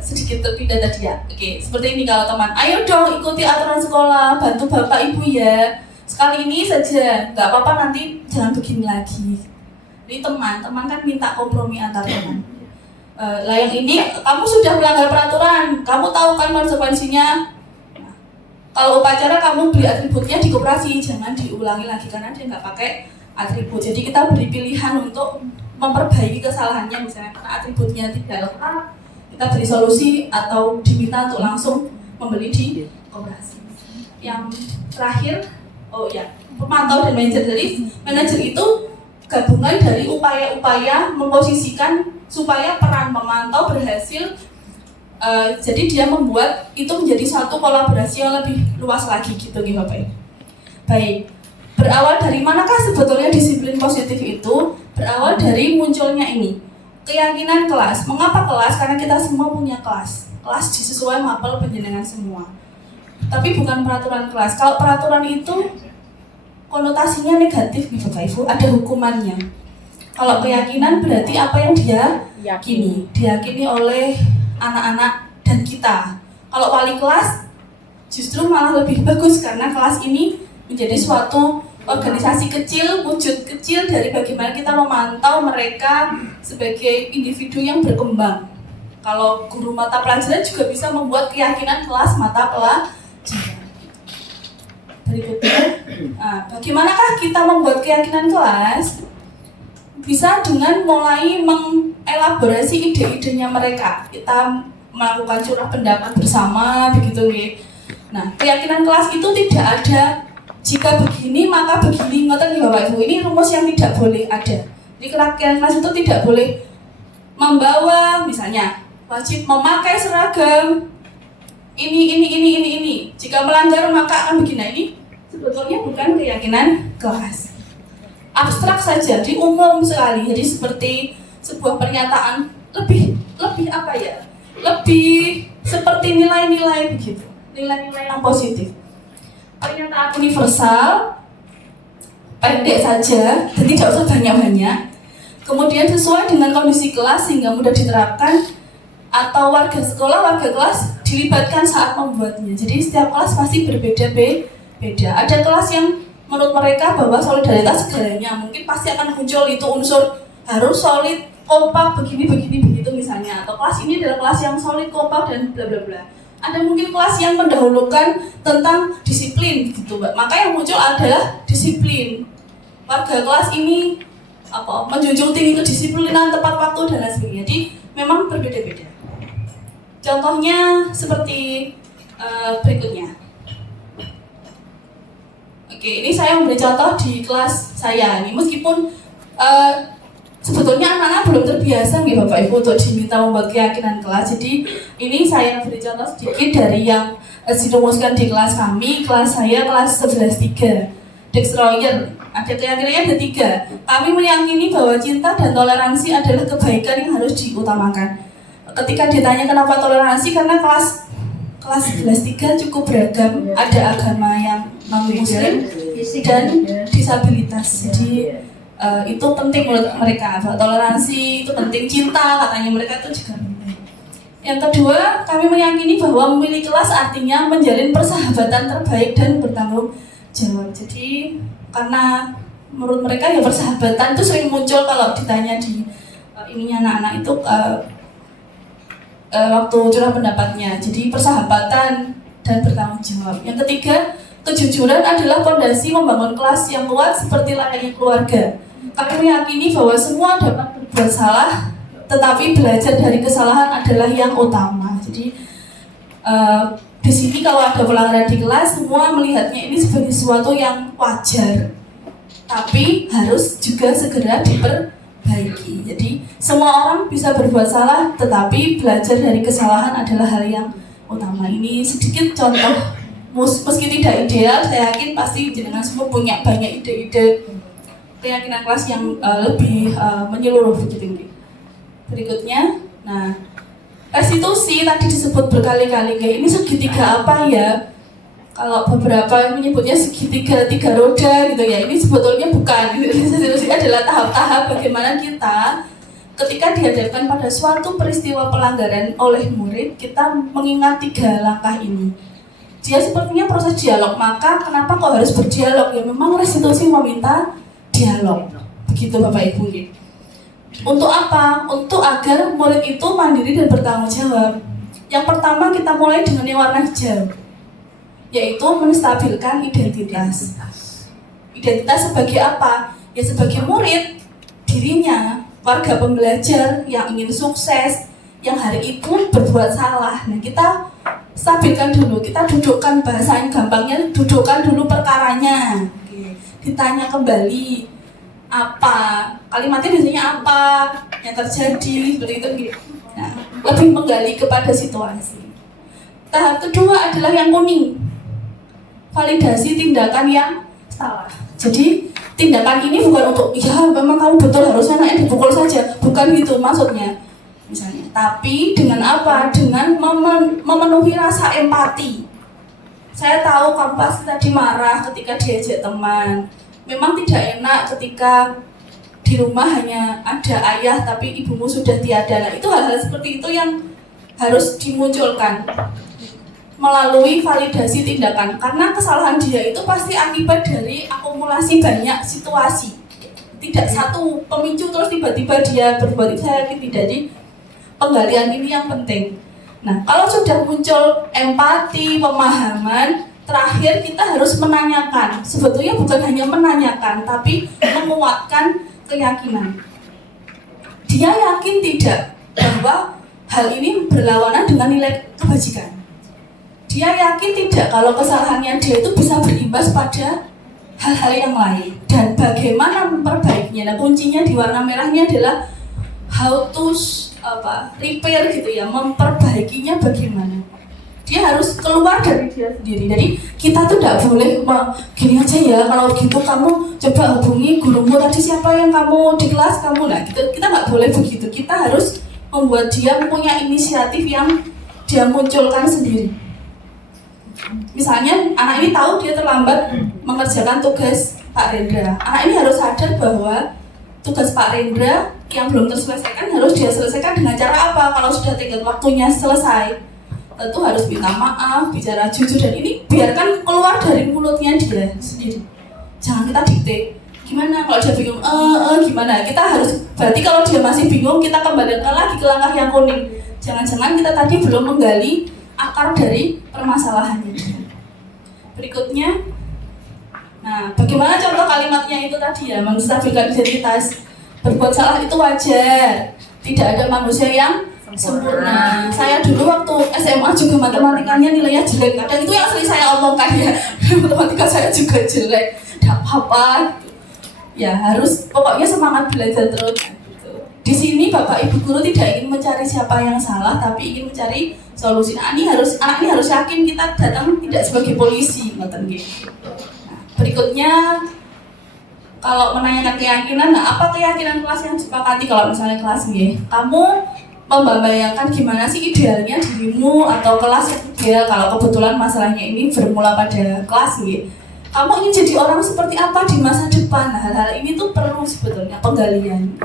sedikit terpindah tadi ya. Oke, seperti ini kalau teman, ayo dong ikuti aturan sekolah, bantu bapak ibu ya. Sekali ini saja, nggak apa-apa nanti jangan begini lagi. Ini teman kan minta kompromi antar teman. Lah yang ini kamu sudah melanggar peraturan, kamu tahu kan konsekuensinya. Nah, kalau upacara kamu beli atributnya di koperasi, jangan diulangi lagi karena dia nggak pakai atribut. Jadi kita beri pilihan untuk memperbaiki kesalahannya misalnya karena atributnya tidak lengkap, kita beri solusi atau diminta untuk langsung membeli di koperasi. Yang terakhir, pemantau dan manajer. Jadi manajer itu gabungan dari upaya-upaya memposisikan supaya peran pemantau berhasil. Jadi dia membuat itu menjadi suatu kolaborasi yang lebih luas lagi gitu Bapak. Baik, berawal dari manakah sebetulnya disiplin positif itu? Berawal dari munculnya ini keyakinan kelas. Mengapa kelas? Karena kita semua punya kelas. Kelas disesuaikan mapel penjenengan semua. Tapi bukan peraturan kelas. Kalau peraturan itu konotasinya negatif nih Bapak Ibu, ada hukumannya. Kalau keyakinan berarti apa yang dia diyakini oleh anak-anak dan kita. Kalau wali kelas justru malah lebih bagus karena kelas ini menjadi suatu organisasi kecil, wujud kecil dari bagaimana kita memantau mereka sebagai individu yang berkembang. Kalau guru mata pelajaran juga bisa membuat keyakinan kelas mata pelajaran. Berikutnya, bagaimanakah kita membuat keyakinan kelas? Bisa dengan mulai mengelaborasi ide-idenya mereka. Kita melakukan curah pendapat bersama, begitu nih. Nah, keyakinan kelas itu tidak ada jika begini maka begini, ngoten nih Bapak Ibu. Ini rumus yang tidak boleh ada. Jadi keyakinan kelas itu tidak boleh membawa, misalnya wajib memakai seragam. Ini. Jika melanggar maka akan begini. Nah, ini sebetulnya bukan keyakinan kelas. Abstrak saja, di umum sekali. Jadi seperti sebuah pernyataan lebih apa ya? Lebih seperti nilai-nilai begitu. Nilai-nilai yang positif. Pernyataan universal, pendek saja, dan tidak usah banyak-banyak. Kemudian sesuai dengan kondisi kelas sehingga mudah diterapkan. Atau warga sekolah, warga kelas dilibatkan saat membuatnya. Jadi setiap kelas pasti berbeda-beda. Ada kelas yang menurut mereka bahwa solidaritas segalanya. Mungkin pasti akan muncul itu unsur harus solid, kompak, begitu misalnya. Atau kelas ini adalah kelas yang solid, kompak, dan bla bla bla. Ada mungkin kelas yang mendahulukan tentang disiplin gitu, Mbak. Maka yang muncul adalah disiplin. Warga kelas ini menjunjung tinggi kedisiplinan, tepat waktu, dan lain sebagainya. Jadi memang berbeda-beda. Contohnya seperti berikutnya. Oke, ini saya memberi contoh di kelas saya. Ini meskipun sebetulnya anak-anak belum terbiasa nih Bapak Ibu untuk diminta membuat keyakinan kelas. Jadi ini saya beri contoh sedikit dari yang dirumuskan di kelas kami. Kelas saya kelas 11-3 Dextroyer. Ada keyakinannya ada 3. Kami meyakini bahwa cinta dan toleransi adalah kebaikan yang harus diutamakan. Ketika ditanya kenapa toleransi, karena kelas 11-3 cukup beragam. Ada agama yang non-muslim dan disabilitas. Jadi itu penting menurut mereka. Toleransi itu penting, cinta katanya mereka itu juga penting. Yang kedua, kami meyakini bahwa memilih kelas artinya menjalin persahabatan terbaik dan bertanggung jawab. Jadi karena menurut mereka ya persahabatan itu sering muncul kalau ditanya di ininya anak-anak itu waktu curah pendapatnya. Jadi persahabatan dan bertanggung jawab. Yang ketiga, kejujuran adalah fondasi membangun kelas yang kuat seperti layaknya keluarga. Kami meyakini bahwa semua dapat berbuat salah, tetapi belajar dari kesalahan adalah yang utama. Jadi di sini kalau ada pelanggaran di kelas, semua melihatnya ini sebagai sesuatu yang wajar, tapi harus juga segera diperbaiki. Jadi semua orang bisa berbuat salah, tetapi belajar dari kesalahan adalah hal yang utama. Ini sedikit contoh. Meski tidak ideal, saya yakin pasti jenengan semua punya banyak ide-ide keyakinan kelas yang lebih menyeluruh begitu. Berikutnya, nah restitusi tadi disebut berkali-kali, kayak ini segitiga apa ya? Kalau beberapa menyebutnya segitiga 3 roda gitu ya, ini sebetulnya bukan. Restitusi adalah tahap-tahap bagaimana kita ketika dihadapkan pada suatu peristiwa pelanggaran oleh murid, kita mengingat 3 langkah ini. Dia sepertinya proses dialog, maka kenapa kok harus berdialog? Ya memang restitusi meminta dialog. Begitu Bapak Ibu. Untuk apa? Untuk agar murid itu mandiri dan bertanggung jawab. Yang pertama kita mulai dengan yang warna hijau, yaitu menstabilkan identitas. Identitas sebagai apa? Ya sebagai murid, dirinya, warga pembelajar yang ingin sukses, yang hari itu berbuat salah. Nah kita stabilkan dulu, kita dudukkan, bahasanya gampangnya dudukkan dulu perkaranya. Ditanya kembali apa, kalimatnya biasanya apa yang terjadi, seperti itu gitu. Nah, lebih menggali kepada situasi. Tahap kedua adalah yang kuning, validasi tindakan yang salah. Jadi tindakan ini bukan untuk ya memang kamu betul harusnya anaknya dipukul saja, bukan gitu maksudnya misalnya. Tapi dengan apa? Dengan memenuhi rasa empati. Saya tahu kamu pasti tadi marah ketika diajak teman. Memang tidak enak ketika di rumah hanya ada ayah tapi ibumu sudah tiada. Nah, itu hal-hal seperti itu yang harus dimunculkan melalui validasi tindakan. Karena kesalahan dia itu pasti akibat dari akumulasi banyak situasi. Tidak satu pemicu terus tiba-tiba dia berbuat itu, saya yakin tidak. Jadi penggalian ini yang penting. Nah, kalau sudah muncul empati, pemahaman, terakhir kita harus menanyakan. Sebetulnya bukan hanya menanyakan, tapi menguatkan keyakinan. Dia yakin tidak bahwa hal ini berlawanan dengan nilai kebajikan. Dia yakin tidak kalau kesalahannya dia itu bisa berimbas pada hal-hal yang lain. Dan bagaimana memperbaikinya. Nah, kuncinya di warna merahnya adalah how to repair gitu ya, memperbaikinya bagaimana. Dia harus keluar dari dia sendiri. Jadi kita tuh tidak boleh gini aja ya, kalau gitu kamu coba hubungi gurumu tadi siapa yang kamu di kelas kamu. Nah kita nggak boleh begitu. Kita harus membuat dia punya inisiatif yang dia munculkan sendiri. Misalnya anak ini tahu dia terlambat mengerjakan tugas Pak Rendra. Anak ini harus sadar bahwa tugas Pak Rendra yang belum terselesaikan harus dia selesaikan dengan cara apa. Kalau sudah tenggat waktunya selesai, tentu harus minta maaf, bicara jujur, dan ini biarkan keluar dari mulutnya dia sendiri. Jangan kita dikte. Gimana kalau dia bingung? Gimana? Kita harus, berarti kalau dia masih bingung, kita kembalikan lagi ke langkah yang kuning. Jangan-jangan kita tadi belum menggali akar dari permasalahannya dia. Berikutnya, nah bagaimana contoh kalimatnya itu tadi ya, menstabilkan identitas. Berbuat salah itu wajar. Tidak ada manusia yang sempurna. Saya dulu waktu SMA juga matematikanya nilainya jelek. Kadang itu yang sering saya omongkan ya. Matematika saya juga jelek. Tidak apa-apa. Ya harus pokoknya semangat belajar terus. Gitu. Di sini Bapak Ibu guru tidak ingin mencari siapa yang salah, tapi ingin mencari solusi. Anak ini harus yakin kita datang tidak sebagai polisi, ngoten gitu. Nah, berikutnya kalau menanyakan keyakinan, nah apa keyakinan kelas yang disepakati kalau misalnya kelas nggih? Kamu membayangkan gimana sih idealnya dirimu atau kelas yang ideal kalau kebetulan masalahnya ini bermula pada kelas gitu. Kamu ingin jadi orang seperti apa di masa depan? Nah, hal-hal ini tuh perlu sebetulnya penggalian.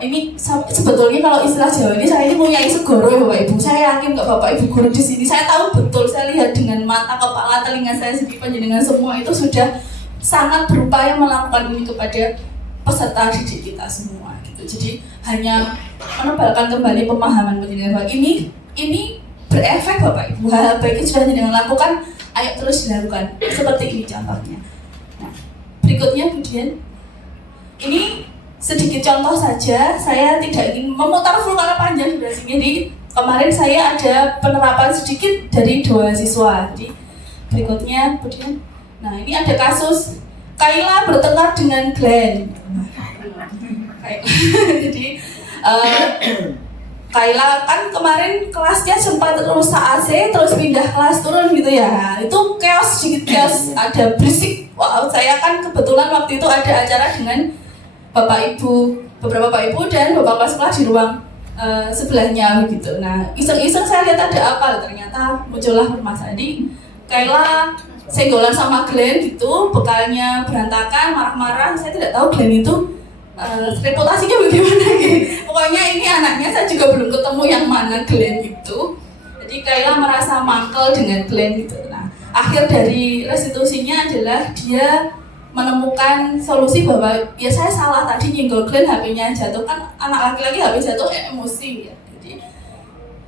Ini sebetulnya kalau istilah Jawa ini saya ini punya segoro ya Bapak Ibu. Saya yakin kok Bapak Ibu guru di sini. Saya tahu betul, saya lihat dengan mata, kepala, telinga saya sendiri, panjenengan semua itu sudah sangat berupaya melakukan ini kepada peserta didik kita semua gitu. Jadi hanya menebalkan kembali pemahaman pendidikan bahwa ini berefek Bapak Ibu. Hal baik itu sudah jenengan lakukan, ayo terus dilakukan. Seperti ini contohnya. Nah, berikutnya kemudian ini sedikit contoh saja. Saya tidak ingin memutar full karena panjang durasinya. Jadi kemarin saya ada penerapan sedikit dari 2 siswa. Jadi berikutnya kemudian, nah ini ada kasus Kayla bertengkar dengan Glenn. Jadi Kayla kan kemarin kelasnya sempat rusak AC terus pindah kelas turun gitu ya. Itu chaos, sedikit chaos, ada berisik. Wow, saya kan kebetulan waktu itu ada acara dengan Bapak Ibu, beberapa Bapak Ibu dan Bapak kelas di ruang sebelahnya gitu. Nah, iseng-iseng saya lihat ada apa, ternyata muncullah permasalahan. Jadi Kayla senggolan sama Glenn gitu, bekalnya berantakan, marah-marah. Saya tidak tahu Glenn itu reputasinya bagaimana gitu. Pokoknya ini anaknya saya juga belum ketemu yang mana Glenn itu. Jadi Kayla merasa mangkel dengan Glenn gitu. Nah, akhir dari restitusinya adalah dia menemukan solusi bahwa ya saya salah tadi nyenggol Glenn, HP-nya jatuh, kan anak laki-laki HP jatuh emosi ya. Jadi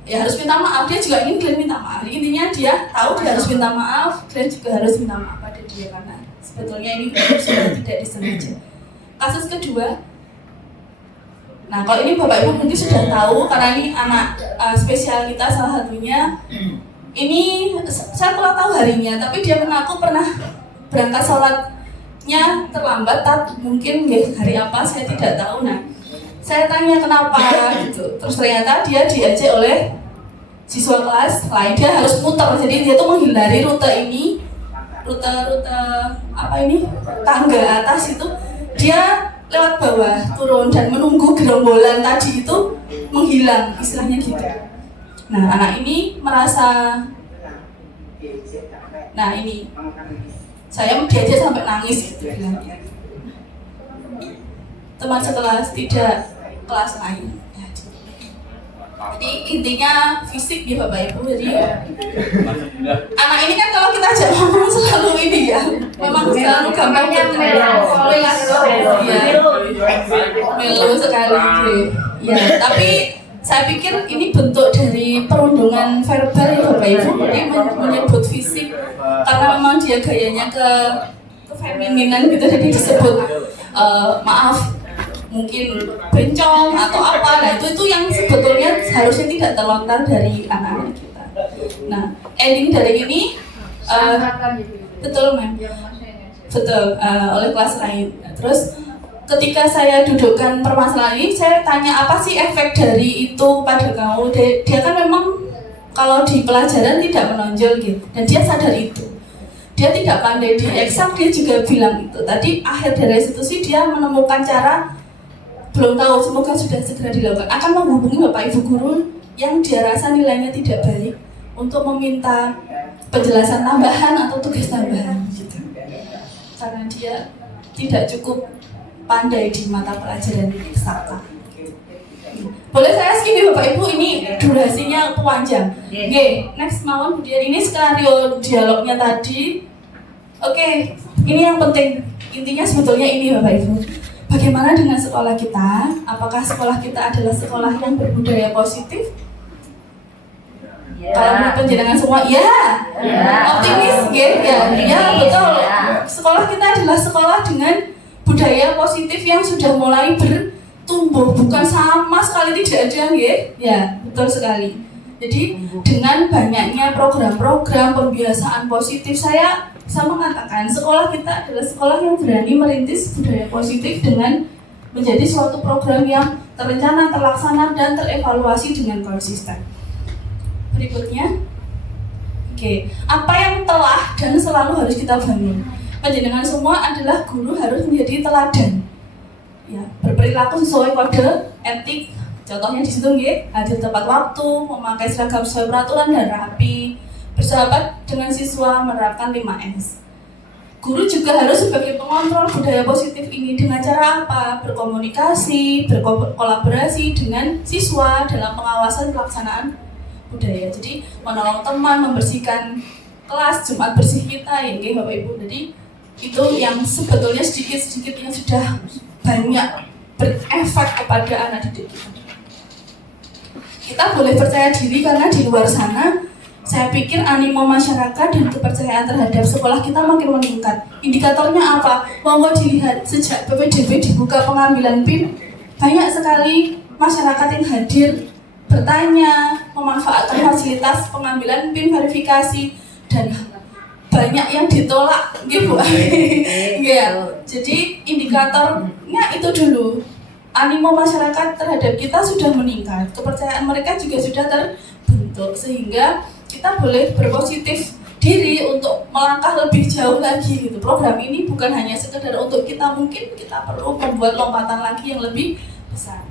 ya harus minta maaf, dia juga ingin Glenn minta maaf. Intinya dia tahu dia harus minta maaf, Glenn juga harus minta maaf pada dia karena sebetulnya ini sudah tidak disengaja. Kasus kedua, nah kalau ini Bapak Ibu mungkin sudah tahu karena ini anak spesial kita salah satunya. Ini saya kurang tahu harinya, tapi dia mengaku pernah berangkat sholatnya terlambat, mungkin hari apa saya tidak tahu. Nah, saya tanya kenapa gitu, terus ternyata dia diajak oleh siswa kelas lain, dia harus muter, jadi dia tuh menghindari rute ini, rute apa ini, tangga atas itu. Dia lewat bawah, turun dan menunggu gerombolan tadi itu menghilang, istilahnya gitu. Nah, anak ini merasa, nah ini, saya diajak sampai nangis gitu bilangnya. Teman sekelas tidak kelas lain. Jadi intinya fisik ya Bapak Ibu. Jadi anak ini kan kalau kita ajak ngomong selalu ini ya, memang selalu gampang melo sekali ya. Tapi saya pikir ini bentuk dari perundungan verbal ya Bapak Ibu. Jadi menyebut fisik karena memang dia gayanya ke femininan gitu, jadi disebut maaf mungkin bencong atau apa. Nah itu yang sebetulnya harusnya tidak terlontar dari anak-anak kita. Nah ending dari ini betul Ma'am, betul oleh kelas lain. Terus ketika saya dudukkan permasalahan ini, saya tanya apa sih efek dari itu pada kamu. Dia kan memang kalau di pelajaran tidak menonjol gitu, dan dia sadar itu. Dia tidak pandai di eksak, dia juga bilang itu. Tadi akhir dari restitusi dia menemukan cara, belum tahu, semoga sudah segera dilakukan, akan menghubungi Bapak Ibu guru yang dia rasa nilainya tidak baik untuk meminta penjelasan tambahan atau tugas tambahan gitu. Karena dia tidak cukup pandai di mata pelajaran eksakta. Boleh saya skip Bapak Ibu, ini durasinya panjang. Oke, next mawon kemudian ini skenario dialognya tadi. Oke, ini yang penting. Intinya sebetulnya ini Bapak Ibu. Bagaimana dengan sekolah kita? Apakah sekolah kita adalah sekolah yang berbudaya positif? Kalau menurut penjenengan semua, optimis, ya betul. Sekolah kita adalah sekolah dengan budaya positif yang sudah mulai bertumbuh, bukan sama sekali tidak ada, ya betul sekali. Jadi dengan banyaknya program-program pembiasaan positif, saya bisa mengatakan sekolah kita adalah sekolah yang berani merintis budaya positif dengan menjadi suatu program yang terencana, terlaksana, dan terevaluasi dengan konsisten. Berikutnya, apa yang telah dan selalu harus kita bangun? Panjenengan semua adalah guru, harus menjadi teladan. Ya, berperilaku sesuai kode etik. Contohnya di situ hadir tepat waktu, memakai seragam sesuai peraturan dan rapi, bersahabat dengan siswa, menerapkan 5S. Guru juga harus sebagai pengontrol budaya positif ini dengan cara apa? Berkomunikasi, berkolaborasi dengan siswa dalam pengawasan pelaksanaan budaya. Jadi menolong teman, membersihkan kelas, Jumat bersih kita, Bapak Ibu. Jadi itu yang sebetulnya sedikit-sedikit yang sudah banyak berefek kepada anak didik kita. Kita boleh percaya diri karena di luar sana saya pikir animo masyarakat dan kepercayaan terhadap sekolah kita makin meningkat. Indikatornya apa? Monggo dilihat, sejak PPDB dibuka pengambilan PIN, banyak sekali masyarakat yang hadir, bertanya, memanfaatkan fasilitas pengambilan PIN verifikasi, dan banyak yang ditolak, gitu. Ya, jadi indikatornya itu dulu. Animo masyarakat terhadap kita sudah meningkat, kepercayaan mereka juga sudah terbentuk, sehingga kita boleh berpositif diri untuk melangkah lebih jauh lagi gitu. Program ini bukan hanya sekedar untuk kita, mungkin kita perlu membuat lompatan lagi yang lebih besar.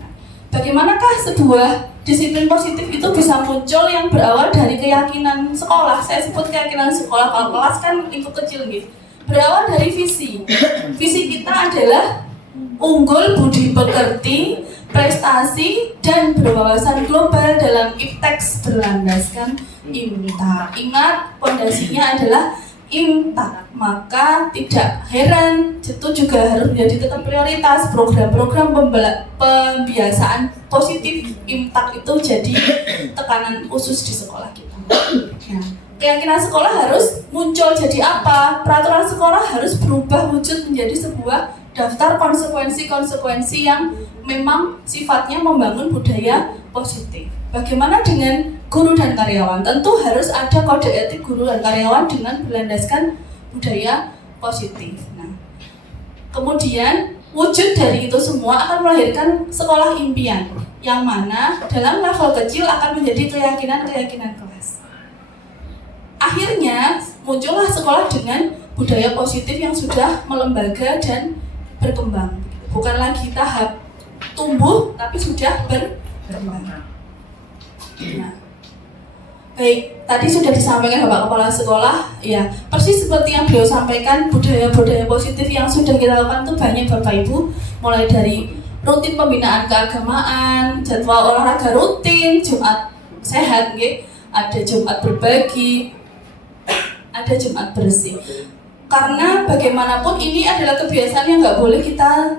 Bagaimanakah sebuah disiplin positif itu bisa muncul yang berawal dari keyakinan sekolah? Saya sebut keyakinan sekolah, kalau kelas kan lingkup kecil gitu. Berawal dari visi. Visi kita adalah unggul, budi pekerti, prestasi, dan berwawasan global dalam ipteks berlandaskan IMTA. Ingat, pondasinya adalah IMTA. Maka tidak heran itu juga harus menjadi tetap prioritas. Program-program pembiasaan positif IMTA itu jadi tekanan khusus di sekolah kita. Nah, keyakinan sekolah harus muncul jadi apa? Peraturan sekolah harus berubah wujud menjadi sebuah daftar konsekuensi-konsekuensi yang memang sifatnya membangun budaya positif. Bagaimana dengan guru dan karyawan? Tentu harus ada kode etik guru dan karyawan dengan berlandaskan budaya positif. Nah, kemudian wujud dari itu semua akan melahirkan sekolah impian, yang mana dalam level kecil akan menjadi keyakinan-keyakinan kelas. Akhirnya muncullah sekolah dengan budaya positif yang sudah melembaga dan berkembang. Bukan lagi tahap tumbuh, tapi sudah berkembang. Nah, baik, tadi sudah disampaikan Bapak Kepala Sekolah, ya, persis seperti yang beliau sampaikan, budaya-budaya positif yang sudah kita lakukan itu banyak Bapak Ibu, mulai dari rutin pembinaan keagamaan, jadwal olahraga rutin, Jumat sehat, ada Jumat berbagi, ada Jumat bersih. Karena bagaimanapun ini adalah kebiasaan yang nggak boleh kita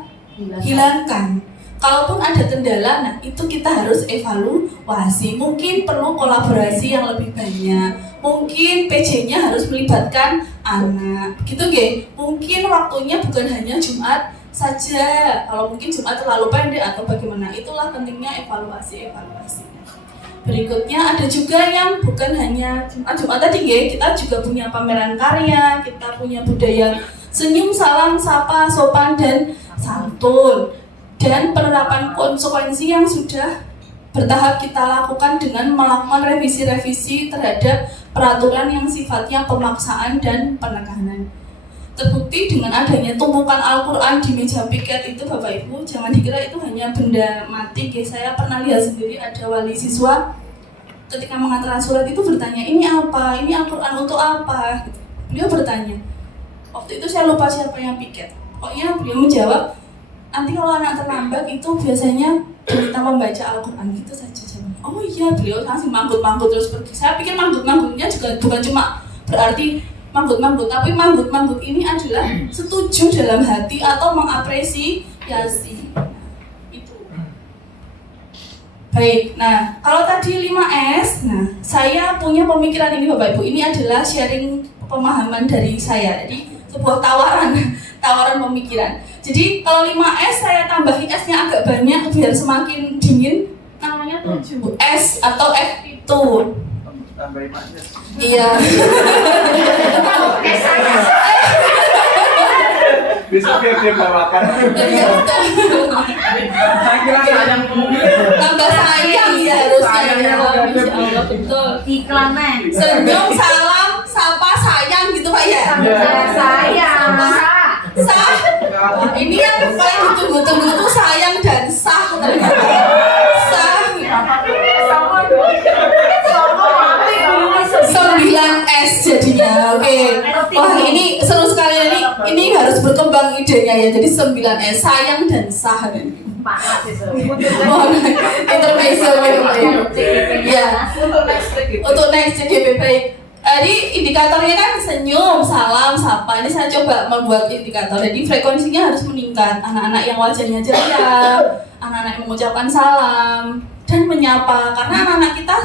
hilangkan. Kalaupun ada kendala, nah itu kita harus evaluasi. Mungkin perlu kolaborasi yang lebih banyak. Mungkin PJ-nya harus melibatkan anak, gitu nggih. Mungkin waktunya bukan hanya Jumat saja. Kalau mungkin Jumat terlalu pendek atau bagaimana, itulah pentingnya evaluasi. Berikutnya ada juga yang bukan hanya Jumat tadi nggih, kita juga punya pameran karya, kita punya budaya senyum, salam, sapa, sopan dan santun. Dan penerapan konsekuensi yang sudah bertahap kita lakukan dengan melakukan revisi-revisi terhadap peraturan yang sifatnya pemaksaan dan penekanan. Terbukti dengan adanya tumpukan Al-Quran di meja piket itu Bapak Ibu, jangan dikira itu hanya benda mati. Saya pernah lihat sendiri ada wali siswa ketika mengantarkan surat itu bertanya, ini apa? Ini Al-Quran untuk apa? Beliau bertanya. Waktu itu saya lupa siapa yang piket. Pokoknya beliau menjawab, nanti kalau anak terlambat itu biasanya kita membaca Al-Quran, gitu saja. Oh iya, beliau langsung manggut-manggut terus pergi. Saya pikir manggut-manggutnya juga bukan cuma berarti manggut-manggut, tapi manggut-manggut ini adalah setuju dalam hati atau mengapresiasi. Itu. Baik, nah kalau tadi 5S, nah saya punya pemikiran ini Bapak Ibu, ini adalah sharing pemahaman dari saya. Jadi sebuah tawaran pemikiran. Jadi kalau 5S saya tambahi S-nya agak banyak biar semakin dingin, namanya 7S atau F itu. Tambahin maknya. Iya. Bisa dia bawakan. Saya kira sayang Tambah sayang ya harusnya. Insya Allah betul. Iklannya. Senyum, salam, sapa, sayang gitu Pak ya. Sayang. Sah. Ini yang paling ditunggu-tunggu itu sayang dan sah ternyata. Sah. 9S jadinya. Oke. Wah, ini seru sekali ini harus berkembang idenya ya. Jadi 9S, sayang dan sah. Intermezzo ya. Untuk next CDP baik. Jadi indikatornya kan senyum, salam, sapa. Ini saya coba membuat indikator. Jadi frekuensinya harus meningkat. Anak-anak yang wajahnya ceria, anak-anak yang mengucapkan salam dan menyapa. Karena anak-anak kita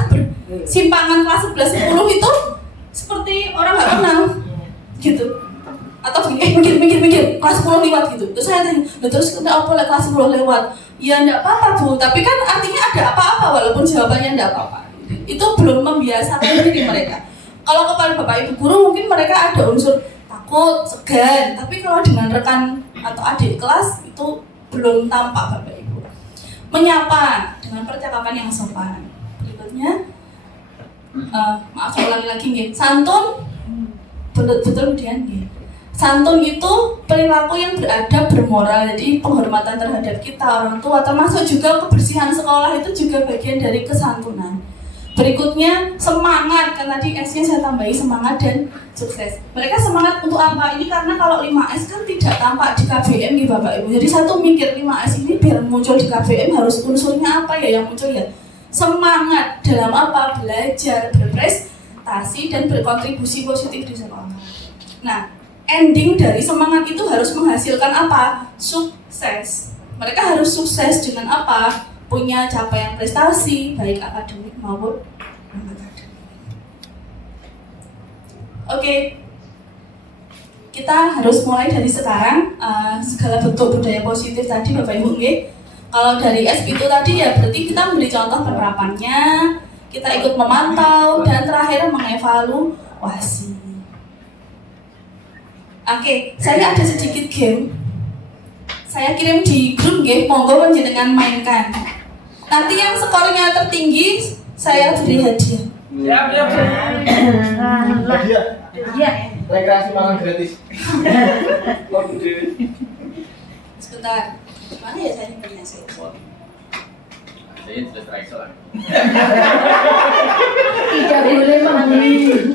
simpangan kelas 11 10 itu seperti orang nggak kenal gitu. Atau mikir kelas 10 lewat gitu. Terus saya tanya, terus kenapa boleh kelas 10 lewat? Ya enggak apa-apa Bu, tapi kan artinya ada apa-apa walaupun jawabannya enggak apa-apa. Itu belum membiasakan diri mereka. Kalau kepada Bapak Ibu guru mungkin mereka ada unsur takut, segan, tapi kalau dengan rekan atau adik kelas itu belum tampak Bapak Ibu. Menyapa dengan percakapan yang sopan. Berikutnya, maaf saya ulangi lagi nih, santun, betul kemudian nih. Santun itu perilaku yang beradab, bermoral, jadi penghormatan terhadap kita orang tua, termasuk juga kebersihan sekolah itu juga bagian dari kesantunan. Berikutnya semangat, kan tadi S-nya saya tambahi semangat dan sukses. Mereka semangat untuk apa? Ini karena kalau 5S kan tidak tampak di KBM nih Bapak Ibu. Jadi satu mikir 5S ini biar muncul di KBM harus unsurnya apa ya yang muncul ya? Semangat dalam apa? Belajar, berprestasi dan berkontribusi positif di sekolah. Nah, ending dari semangat itu harus menghasilkan apa? Sukses. Mereka harus sukses dengan apa? Punya capaian prestasi, baik akademik maupun non-akademik. Oke, kita harus mulai dari sekarang segala bentuk budaya positif tadi Bapak Ibu nggih. Kalau dari S itu tadi ya berarti kita memberi contoh penerapannya, kita ikut memantau dan terakhir mengevaluasi. Oke, saya ada sedikit game. Saya kirim di grup nggih, monggo panjenengan mainkan. Nanti yang skornya tertinggi saya beri hadiah. Iya. Rekreasi makan gratis. Sebentar. Mana ya saya nyimpennya sih? Saya sudah terakhir soal. Tidak boleh mengambil.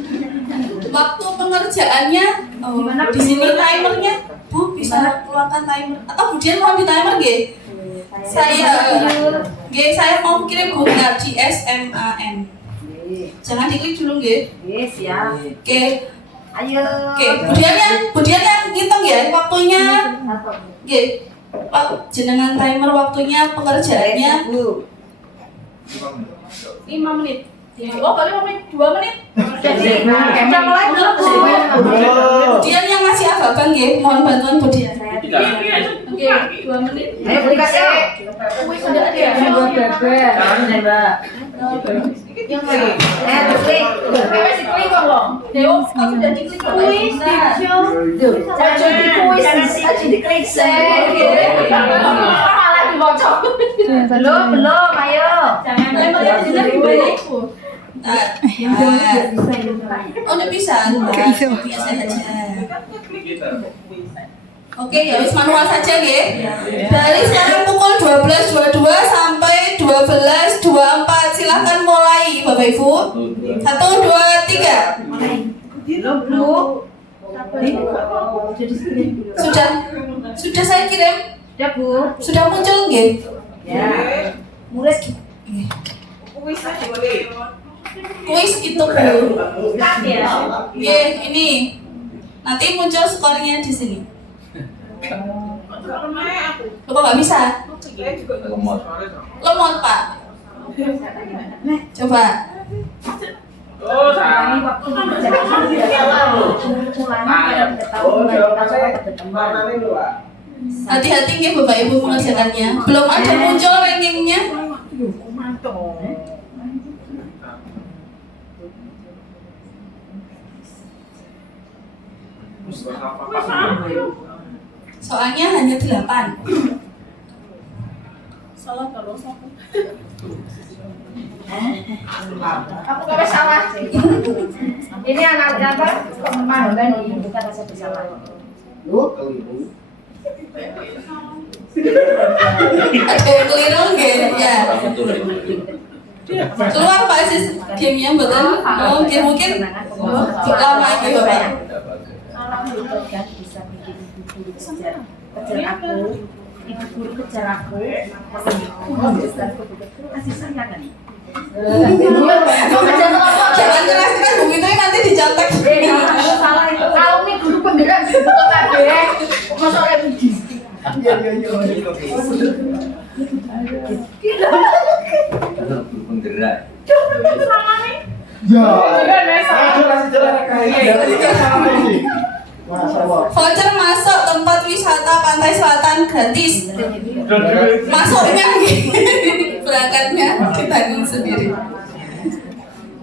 Waktu pengerjaannya di sini timernya. Bu bisa keluarkan timer atau Bu Dian mau di timer nggih? Saya mau kirim bunga di SMAN. Jangan diklik dulu nggih. Yes ya. Oke. Ayo. Oke, Bu Dian yang ngitung ya waktunya. Oke. Pak jenengan timer waktunya pengerjaannya 5 menit. Oh, kali 5 menit, 2 menit. Jadi, kita mulai belum Bu? Dian yang ngasih abang nggih, mohon bantuan Bu Dian. Oke, 2 menit. Ayo buka yuk. Kuis sudah ada ya? Yang mana? Klik. Diklik loh. Dewo, kamu sudah diklik loh. Kuis, jadi kuis, aja diklik malah dibocok. Belum, ayo. Jangan melihat di sini ibu. Oh, udah bisa. Biasa aja. Oke, ya wis manual saja nggih. Dari sekarang pukul 12.22 sampai 12.24 silakan mulai Bapak Ibu. 1 2 3. Sudah saya kirim. Ya Bu. Sudah muncul nggih? Ya. Mulai. Kuis itu Bu. Nggih, ini. Nanti muncul skornya di sini. Lo kok nggak bisa? Lemot Pak. Coba. Oh, saya. Hati-hati nggih Bapak Ibu mengerjakannya. Belum ada muncul rankingnya. Soalnya hanya 8. Salah terus aku. Aku gak salah. Ini anak apa? Pemahaman ini bukan rasa bersalah. Ada yang keliru nggih? Ya. Keluar Pak Sis gamenya betul. Oh, mungkin lama ini Bapak. Kan bisa bikin ibu guru kejar aku, ibu guru kejar aku, kasih sayang kan? jangan keras-keras Bu Fitri nanti dicontek. Salah itu. Alumni guru penggerak betul kabeh. Masa oleh puji. Iya. Kalau guru penggerak. Ya. Kasih jalan. Masya Allah. Voucher masuk tempat wisata pantai selatan gratis. Masuknya berangkatnya ditanggung sendiri.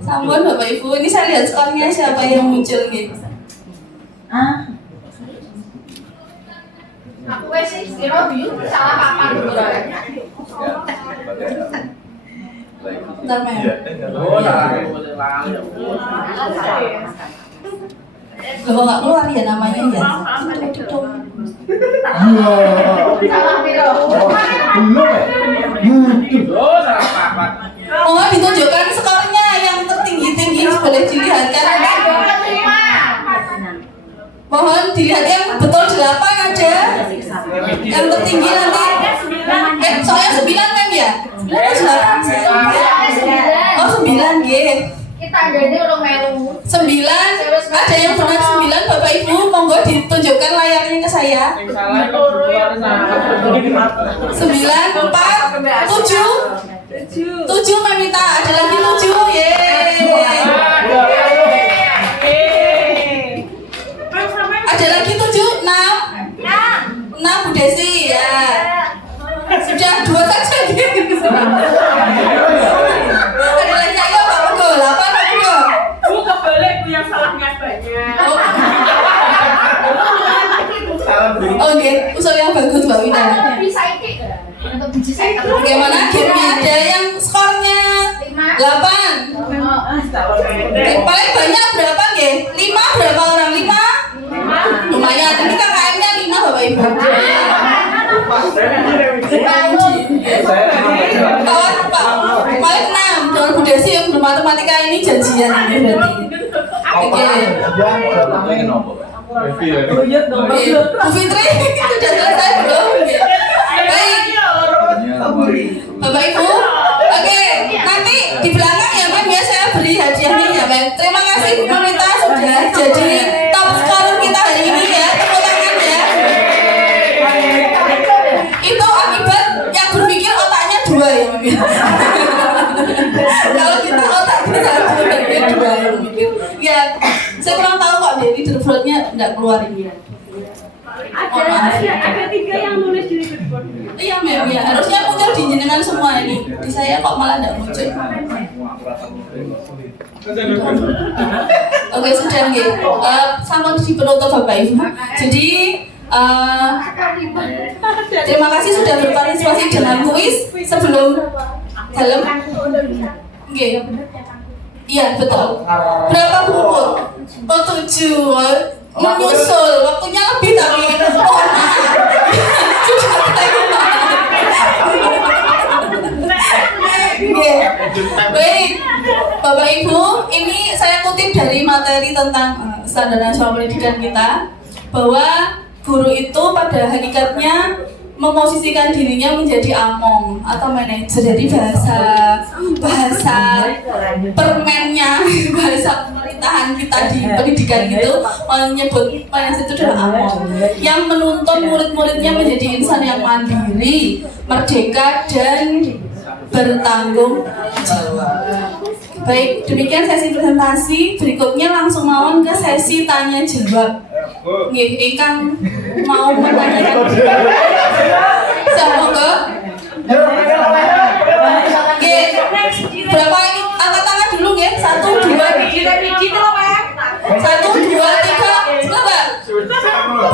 Sampun Bapak Ibu, ini saya lihat skornya siapa yang muncul gitu. Aku wes sih kira biu salah papan gitu. Bentar Mem. Loh nggak keluar ya namanya ya? Salah piro? Oh ditunjukkan skornya yang tertinggi boleh dilihatkan. Mohon dilihat yang betul 8 ada. Yang tertinggi nanti. Soalnya 9 Mem ya? 9. Oh 9 nggih. Kita jadi orang melu. 9, ada yang benar 9 Bapak Ibu, monggo ditunjukkan layarnya ke saya. 9, 4, 7 Memita, ada lagi 7, yeay. Ada lagi 7, 6 Bu Desi, ya. Sudah 2 saja gitu. Ada lagi ayo Pak Monggo, 8 Pak Monggo. Bu kebalik Bu yang salahnya banyak. Oh oke, usul yang bagus Mbak Wina. Bisa iki. Untuk biji saya. Bagaimana gamenya? Ada yang skornya 8. Paling banyak berapa nggih? 5 berapa orang? 5? Lumayan, ini KKM-nya 5 Bapak Ibu. Kawan Pak, paling 6. Dengan Bu Desi yang bermatematika ini janjian ini berarti. Oke. Bu Fitri sudah selesai belum? Baik. Bapak Ibu, oke, nanti di belakang ya Mem ya saya beri hadiahnya ya Mem. Terima kasih Bu Mamita sudah jadi top scorer kita hari ini ya. Tepuk tangan ya. Itu akibat yang berpikir otaknya 2 ya Mem. Kalau kita otaknya 1 berpikir 2 ya mikir. Ya, saya kurang tahu kok dari leaderboardnya enggak keluar ini ya. Ada 3 yang nulis di leaderboard. Iya Mem ya, harusnya muncul di jenengan semua ini. Di saya kok malah enggak muncul. Oke, sudah nggih. Sampun dipenutup Bapak Ibu. Jadi terima kasih sudah berpartisipasi dalam kuis sebelum dalam. Nggih. Iya, betul. Berapa buku? Oh, 7. Menyusul, waktunya lebih tapi mohon maaf. Sudah terima. Baik, Bapak Ibu, ini saya kutip dari materi tentang standar nasional pendidikan kita, bahwa guru itu pada hakikatnya memosisikan dirinya menjadi among atau manajer. Jadi bahasa permennya, bahasa pemerintahan kita di pendidikan itu menyebut manajer itu adalah among yang menuntun murid-muridnya menjadi insan yang mandiri, merdeka dan bertanggung jawab. Baik, demikian sesi presentasi. Berikutnya langsung mawon ke sesi tanya jawab. Nggih, ingkang mau menanyakan. Siapa ke? Nggih. Berapa ini? Angkat tangan dulu nggih. 1, 2, 1, 2, 3. Coba.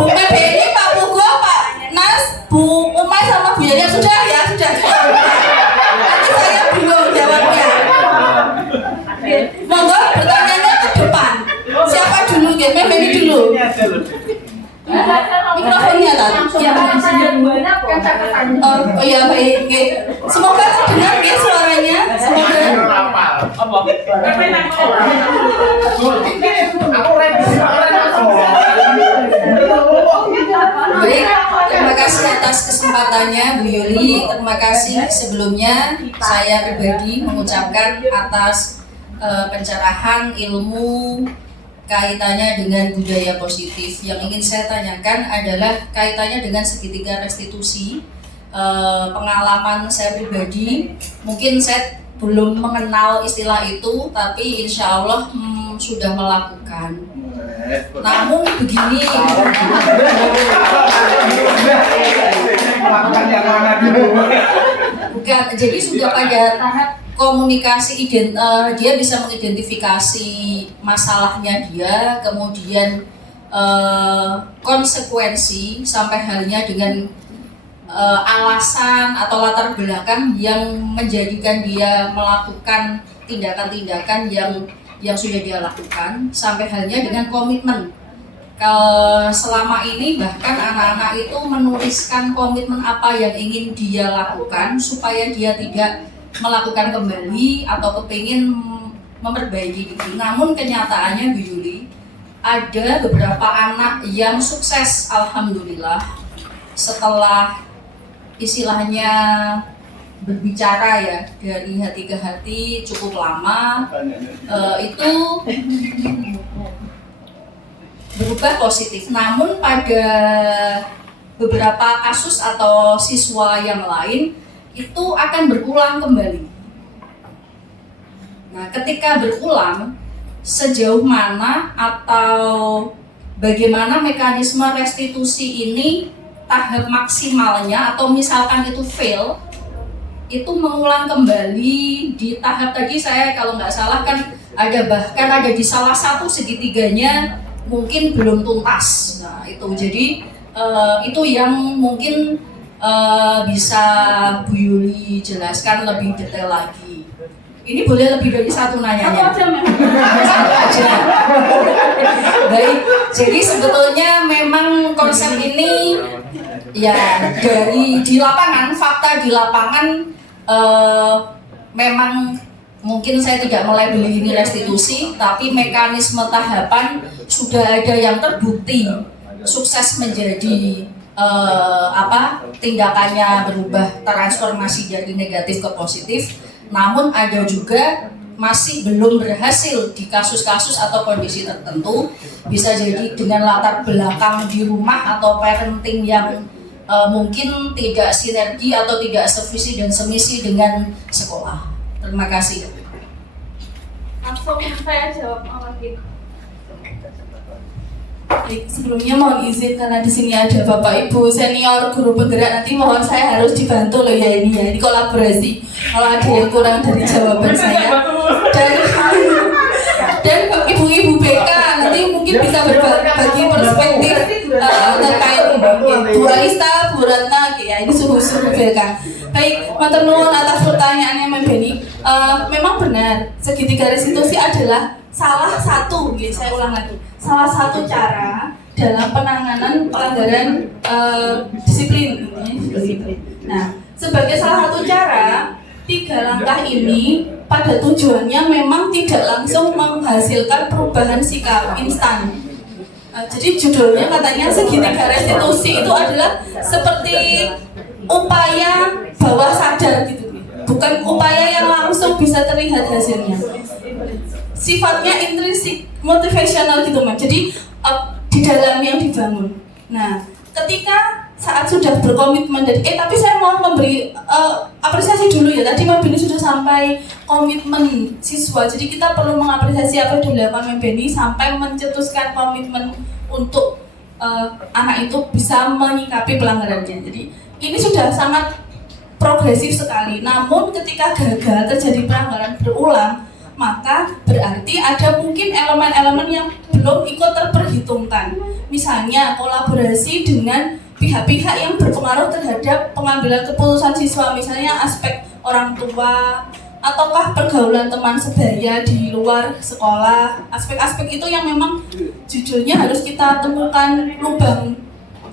Bu PBI, Pak Pugo, Pak Nas, Bu Umay sama Bu Yaya sudah ya, sudah. Nanti saya bingung jawabnya. Monggo bertanya ke depan. Siapa dulu nggih? PBI dulu. Mikrofonnya tadi. Ya, oh iya baik. Nggih. Semoga terdengar nggih suaranya. Semoga. Baik, terima kasih atas kesempatannya Bu Yuli. Terima kasih sebelumnya saya pribadi mengucapkan atas pencerahan ilmu kaitannya dengan budaya positif. Yang ingin saya tanyakan adalah kaitannya dengan segitiga restitusi. Pengalaman saya pribadi, mungkin saya belum mengenal istilah itu, tapi insya Allah sudah melakukan. Namun begini, bukan, jadi sudah pada tahap komunikasi dia bisa mengidentifikasi masalahnya dia, kemudian konsekuensi sampai halnya dengan alasan atau latar belakang yang menjadikan dia melakukan tindakan-tindakan yang sudah dia lakukan, sampai halnya dengan komitmen. Selama ini bahkan anak-anak itu menuliskan komitmen apa yang ingin dia lakukan supaya dia tidak melakukan kembali atau kepingin memperbaiki diri. Namun kenyataannya Bu Yuli, ada beberapa anak yang sukses, alhamdulillah, setelah istilahnya berbicara ya dari hati ke hati cukup lama, itu berubah positif. Namun pada beberapa kasus atau siswa yang lain itu akan berulang kembali. Nah, ketika berulang, sejauh mana atau bagaimana mekanisme restitusi ini tahap maksimalnya, atau misalkan itu fail, itu mengulang kembali di tahap tadi saya kalau nggak salah kan bahkan ada di salah satu segitiganya mungkin belum tuntas. Nah itu jadi itu yang mungkin bisa Bu Yuli jelaskan lebih detail lagi. Ini boleh lebih dari satu nanyanya. Satu aja. Baik, jadi sebetulnya memang konsep ini ya di lapangan, fakta di lapangan memang mungkin saya tidak melabeli ini restitusi, tapi mekanisme tahapan sudah ada yang terbukti sukses menjadi tindakannya berubah, transformasi dari negatif ke positif. Namun ada juga masih belum berhasil di kasus-kasus atau kondisi tertentu, bisa jadi dengan latar belakang di rumah atau parenting yang mungkin tidak sinergi atau tidak sevisi dan semisi dengan sekolah. Terima kasih. Langsung saya jawab lagi. Sebelumnya mohon izin karena di sini ada Bapak Ibu senior guru penggerak, nanti mohon saya harus dibantu loh ya ini kolaborasi kalau ada yang kurang dari jawaban saya, dan ibu-ibu BK nanti mungkin bisa berbagi perspektif terkait ini. Bu Aista, Bu Ratna, ya ini suhu-suhu BK. Baik, matur nuwun atas pertanyaannya Mbak Beni. Memang benar segitiga restitusi adalah salah satu, saya ulang lagi, salah satu cara dalam penanganan pelanggaran disiplin. Nah, sebagai salah satu cara, 3 langkah ini pada tujuannya memang tidak langsung menghasilkan perubahan sikap instan. Jadi judulnya katanya segitiga restitusi itu adalah seperti upaya bawah sadar gitu, bukan upaya yang langsung bisa terlihat hasilnya. Sifatnya intrinsik, motivational gitu Mas. Jadi di dalam yang dibangun. Nah, ketika saat sudah berkomitmen dari tapi saya mau memberi apresiasi dulu ya. Tadi Mbak Beni sudah sampai komitmen siswa. Jadi kita perlu mengapresiasi apa yang dilakukan Mbak Beni sampai mencetuskan komitmen untuk anak itu bisa menyikapi pelanggarannya. Jadi ini sudah sangat progresif sekali. Namun ketika gagal terjadi pelanggaran berulang, maka berarti ada mungkin elemen-elemen yang belum ikut terperhitungkan. Misalnya kolaborasi dengan pihak-pihak yang berpengaruh terhadap pengambilan keputusan siswa, misalnya aspek orang tua ataukah pergaulan teman sebaya di luar sekolah. Aspek-aspek itu yang memang jujurnya harus kita temukan lubang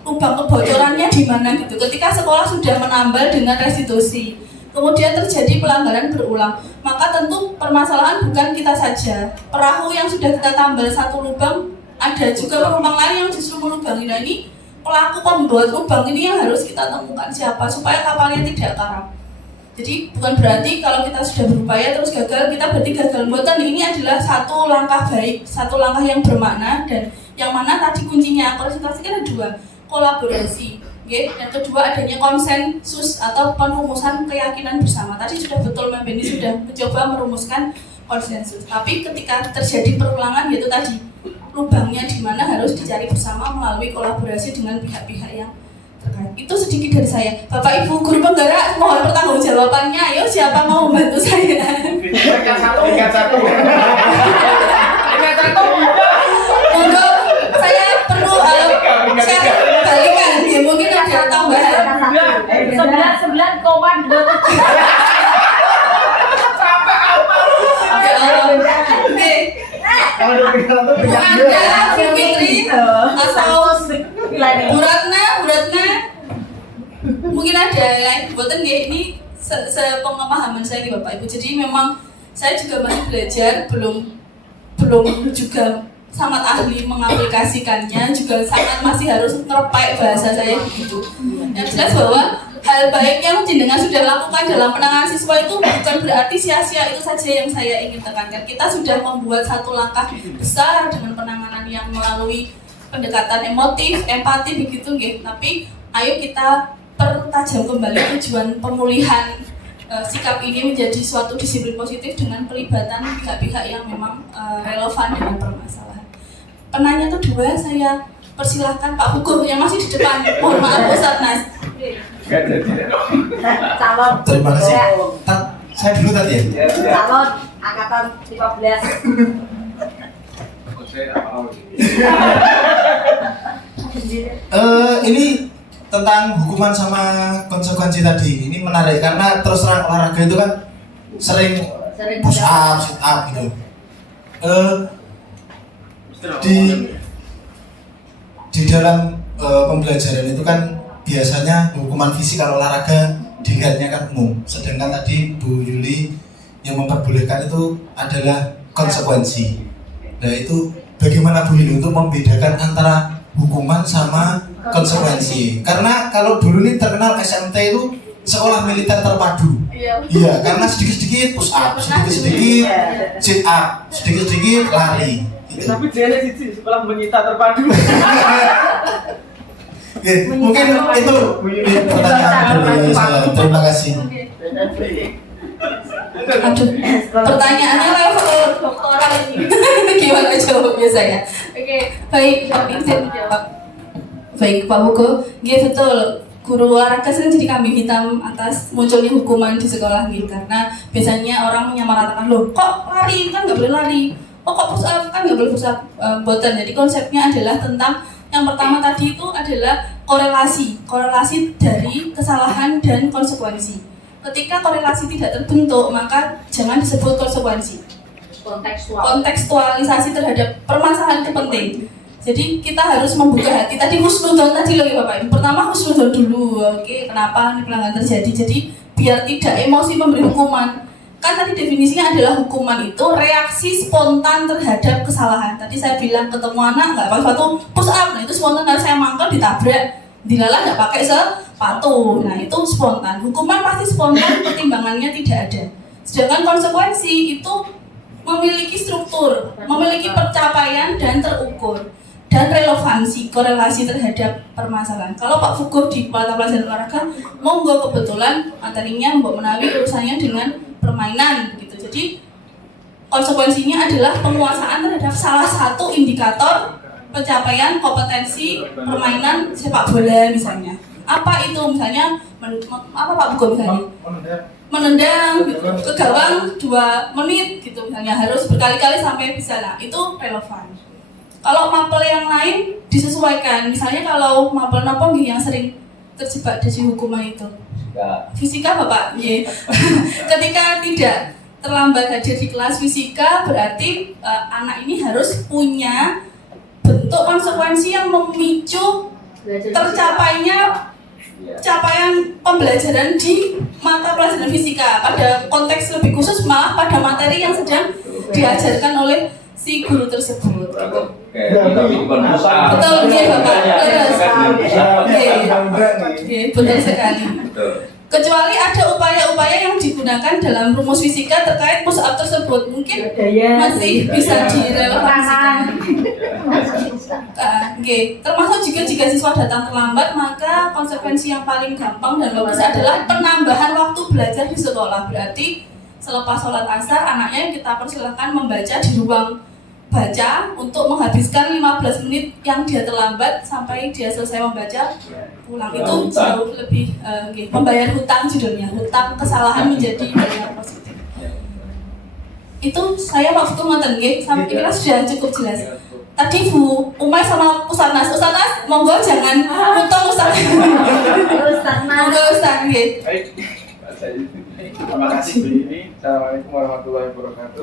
kebocorannya di mana gitu. Ketika sekolah sudah menambal dengan restitusi, kemudian terjadi pelanggaran berulang, maka tentu permasalahan bukan kita saja. Perahu yang sudah kita tambal satu lubang, ada juga penumpang lain yang justru melubangi. Nah ini pelaku pembuat lubang ini yang harus kita temukan siapa supaya kapalnya tidak karam. Jadi bukan berarti kalau kita sudah berupaya terus gagal, kita berarti gagal. Mboten, ini adalah satu langkah baik, satu langkah yang bermakna, dan yang mana tadi kuncinya konsentrasi kan ada dua, kolaborasi, okay? Dan kedua adanya konsensus atau penrumusan keyakinan bersama. Tadi sudah betul Mbak Beni sudah mencoba merumuskan konsensus. Tapi ketika terjadi perulangan, yaitu tadi lubangnya di mana harus dicari bersama melalui kolaborasi dengan pihak-pihak yang terkait. Itu sedikit dari saya. Bapak Ibu guru penggerak, mohon pertanggungjawabannya. Ayo, siapa mau membantu saya? Ingat satu. Monggo, saya perlu share balikan. Ya, mungkin ada tambahan. 9,2. Ya Allah. Oke. Anda, Bu Fitri, atau Bu Ratna, mungkin ada lain buatan ya, ini sepengemahaman saya di Bapak Ibu. Jadi memang saya juga masih belajar, belum juga sangat ahli mengaplikasikannya, juga sangat masih harus ngerepek bahasa saya begitu. Yang jelas bahwa hal baik yang jenengan sudah lakukan dalam penanganan siswa itu bukan berarti sia-sia, itu saja yang saya ingin tekankan. Kita sudah membuat satu langkah besar dengan penanganan yang melalui pendekatan emotif, empati begitu nggih. Tapi ayo kita pertajam kembali tujuan pemulihan sikap ini menjadi suatu disiplin positif dengan pelibatan pihak-pihak yang memang relevan dengan permasalahan. Penanya kedua saya persilahkan Pak Hukum yang masih di depan. Mohon maaf Ustaz Nas. Calon. Terima kasih. Saya dulu tadi ya. Calon angkatan 15. Ini tentang hukuman sama konsekuensi tadi. Ini menarik karena terus terang olahraga itu kan sering push up, sit up gitu. Di dalam pembelajaran itu kan biasanya hukuman fisik kalau olahraga dilihatnya kan umum. Sedangkan tadi Bu Yuli yang memperbolehkan itu adalah konsekuensi. Nah itu bagaimana Bu Yuli untuk membedakan antara hukuman sama konsekuensi? Karena kalau dulu ini terkenal SMT itu sekolah militer terpadu. Iya, karena sedikit-sedikit push up, sedikit-sedikit sit up, sedikit-sedikit lari. Gitu. Tapi dia sih sekolah menyita terpadu. Oke, mungkin itu pertanyaan dari saya. Terima kasih. Aduh, pertanyaannya level doktoral ini. Gimana jawabnya saya? Oke, baik, izin menjawab. Baik, Pak Hugo, iya betul. Guru olahraga sering jadi kambing hitam atas munculnya hukuman di sekolah gitu. Karena biasanya orang menyamaratakan, loh kok lari, kan nggak boleh lari. Oh kok push up, kan nggak boleh push up. Boten. Jadi konsepnya adalah tentang yang pertama tadi itu adalah korelasi dari kesalahan dan konsekuensi. Ketika korelasi tidak terbentuk, maka jangan disebut konsekuensi. Kontekstualisasi terhadap permasalahan itu penting. Jadi kita harus membuka hati. Tadi husnudon tadi loh ya Bapak Ibu. Pertama husnudon dulu. Oke, kenapa ini pelanggaran terjadi? Jadi biar tidak emosi memberi hukuman. Kan tadi definisinya adalah hukuman itu reaksi spontan terhadap kesalahan. Tadi saya bilang ketemu anak nggak pakai sepatu push up, nah itu spontan. Kalau saya mangkal ditabrak, dilalah nggak pakai sepatu, nah itu spontan. Hukuman pasti spontan, pertimbangannya tidak ada. Sedangkan konsekuensi itu memiliki struktur, memiliki pencapaian dan terukur dan relevansi, korelasi terhadap permasalahan. Kalau Pak Fugo di Kepala Pelajaran Olahraga, monggo kebetulan materinya Mbak Menawi urusannya dengan permainan gitu. Jadi konsekuensinya adalah penguasaan terhadap salah satu indikator pencapaian kompetensi permainan sepak bola misalnya. Apa itu misalnya apa Pak Fugo misalnya? Menendang gitu, ke gawang 2 menit gitu misalnya, harus berkali-kali sampai bisa. Nah, itu relevan. Kalau mapel yang lain disesuaikan, misalnya kalau mapel nopo yang sering terjebak dari hukuman itu fisika Bapak, ketika tidak terlambat hadir di kelas fisika, berarti anak ini harus punya bentuk konsekuensi yang memicu tercapainya capaian pembelajaran di mata pelajaran fisika. Pada konteks lebih khusus malah pada materi yang sedang diajarkan oleh si guru tersebut. Betul dia Bapak. Betul sekali. Kecuali ada upaya-upaya yang digunakan dalam rumus fisika terkait push up tersebut, mungkin masih bisa direlevansikan. Termasuk jika siswa datang terlambat, maka konsekuensi yang paling gampang dan logis adalah penambahan waktu belajar di sekolah. Berarti selepas sholat asar, anaknya kita persilahkan membaca di ruang baca untuk menghabiskan 15 menit yang dia terlambat sampai dia selesai membaca pulang. Itu jauh lebih membayar hutang, judulnya hutang kesalahan menjadi bayar positif. Itu saya waktu ngoten nggih, sampai kira sudah cukup jelas. Tadi Bu Umay sama Ustaz Nas, monggo jangan utang Ustaz. Monggo Ustaz nggih. Baik, terima kasih Bu Yuni. Assalamualaikum warahmatullahi wabarakatuh.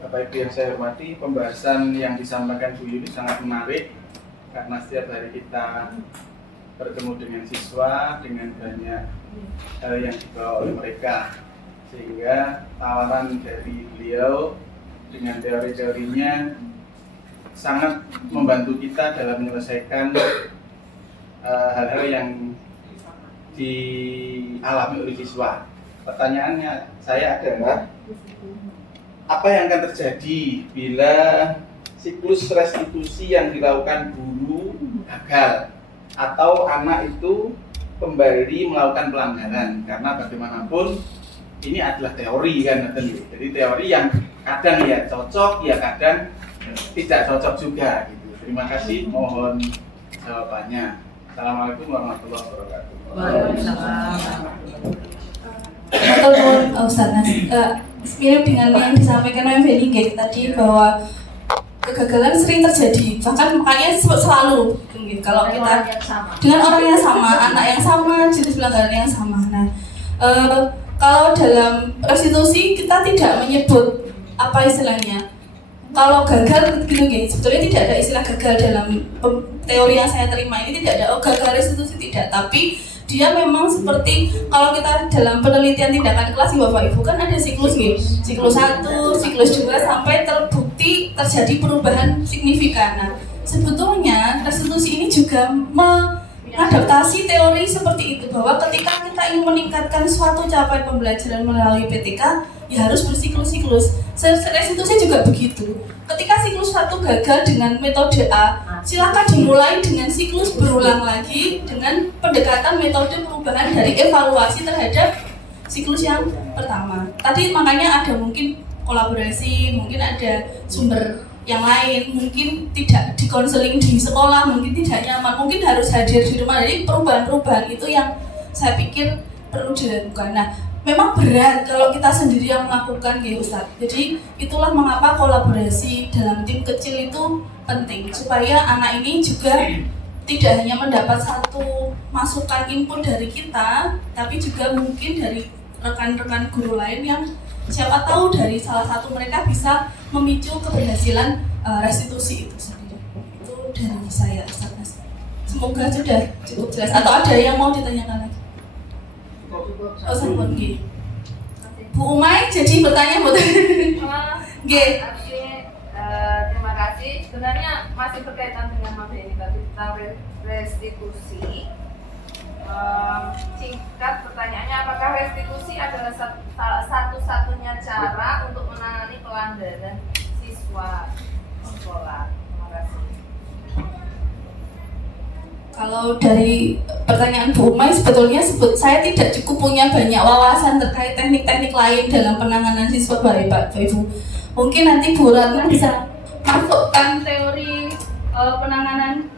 Bapak Ibu yang saya hormati, pembahasan yang disampaikan Bu Yuni sangat menarik karena setiap hari kita bertemu dengan siswa dengan banyak hal yang dibawa oleh mereka, sehingga tawaran dari beliau dengan teori-teorinya sangat membantu kita dalam menyelesaikan hal-hal yang dialami oleh siswa. Pertanyaannya saya adalah, apa yang akan terjadi bila siklus restitusi yang dilakukan guru gagal atau anak itu kembali melakukan pelanggaran? Karena bagaimanapun ini adalah teori kan, jadi teori yang kadang ya cocok, ya kadang tidak cocok juga gitu. Terima kasih, mohon jawabannya. Assalamualaikum warahmatullahi wabarakatuh. Ustaz Nas, mirip dengan yang disampaikan oleh Feni tadi bahwa kegagalan sering terjadi, bahkan makanya selalu kalau kita dengan orang yang sama, anak yang sama, jenis pelanggaran yang sama. Nah, kalau dalam restitusi kita tidak menyebut apa istilahnya. Kalau gagal gitu sebetulnya tidak ada istilah gagal dalam teori yang saya terima ini, tidak ada gagal restitusi, tidak, tapi dia memang seperti kalau kita dalam penelitian tindakan kelas Bapak Ibu kan ada siklus nih, siklus 1, siklus 2 sampai terbukti terjadi perubahan signifikan. Nah, sebetulnya restitusi ini juga mengadaptasi teori seperti itu, bahwa ketika kita ingin meningkatkan suatu capaian pembelajaran melalui PTK, ya harus bersiklus-siklus. Restitusi juga begitu. Ketika siklus 1 gagal dengan metode A, silakan dimulai dengan siklus berulang lagi dengan pendekatan metode perubahan dari evaluasi terhadap siklus yang pertama. Tadi makanya ada mungkin kolaborasi, mungkin ada sumber yang lain, mungkin tidak dikonseling di sekolah, mungkin tidak nyaman, mungkin harus hadir di rumah. Jadi perubahan-perubahan itu yang saya pikir perlu dilakukan. Nah, memang berat kalau kita sendiri yang melakukan ya Ustaz. Jadi itulah mengapa kolaborasi dalam tim kecil itu penting, supaya anak ini juga tidak hanya mendapat satu masukan input dari kita, tapi juga mungkin dari rekan-rekan guru lain yang siapa tahu dari salah satu mereka bisa memicu keberhasilan restitusi itu sendiri. Itu dari saya Ustaz. Semoga sudah cukup jelas, atau ada yang mau ditanyakan lagi? Oh, sampun nggih. Bu Umay jadi bertanya nggih. Terima kasih. Sebenarnya masih berkaitan dengan materi tadi tentang restitusi. Singkat pertanyaannya, apakah restitusi adalah satu-satunya cara untuk menangani pelanggaran siswa sekolah? Terima kasih. Kalau dari pertanyaan Bu Umay, sebetulnya saya tidak cukup punya banyak wawasan terkait teknik-teknik lain dalam penanganan siswa Pak Ibu. Mungkin nanti Bu Ratna bisa masukkan teori penanganan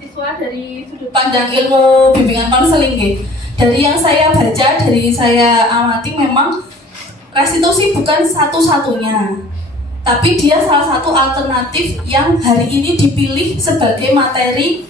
siswa dari sudut pandang ilmu bimbingan konseling. Dari yang saya baca, dari saya amati, memang restitusi bukan satu-satunya, tapi dia salah satu alternatif yang hari ini dipilih sebagai materi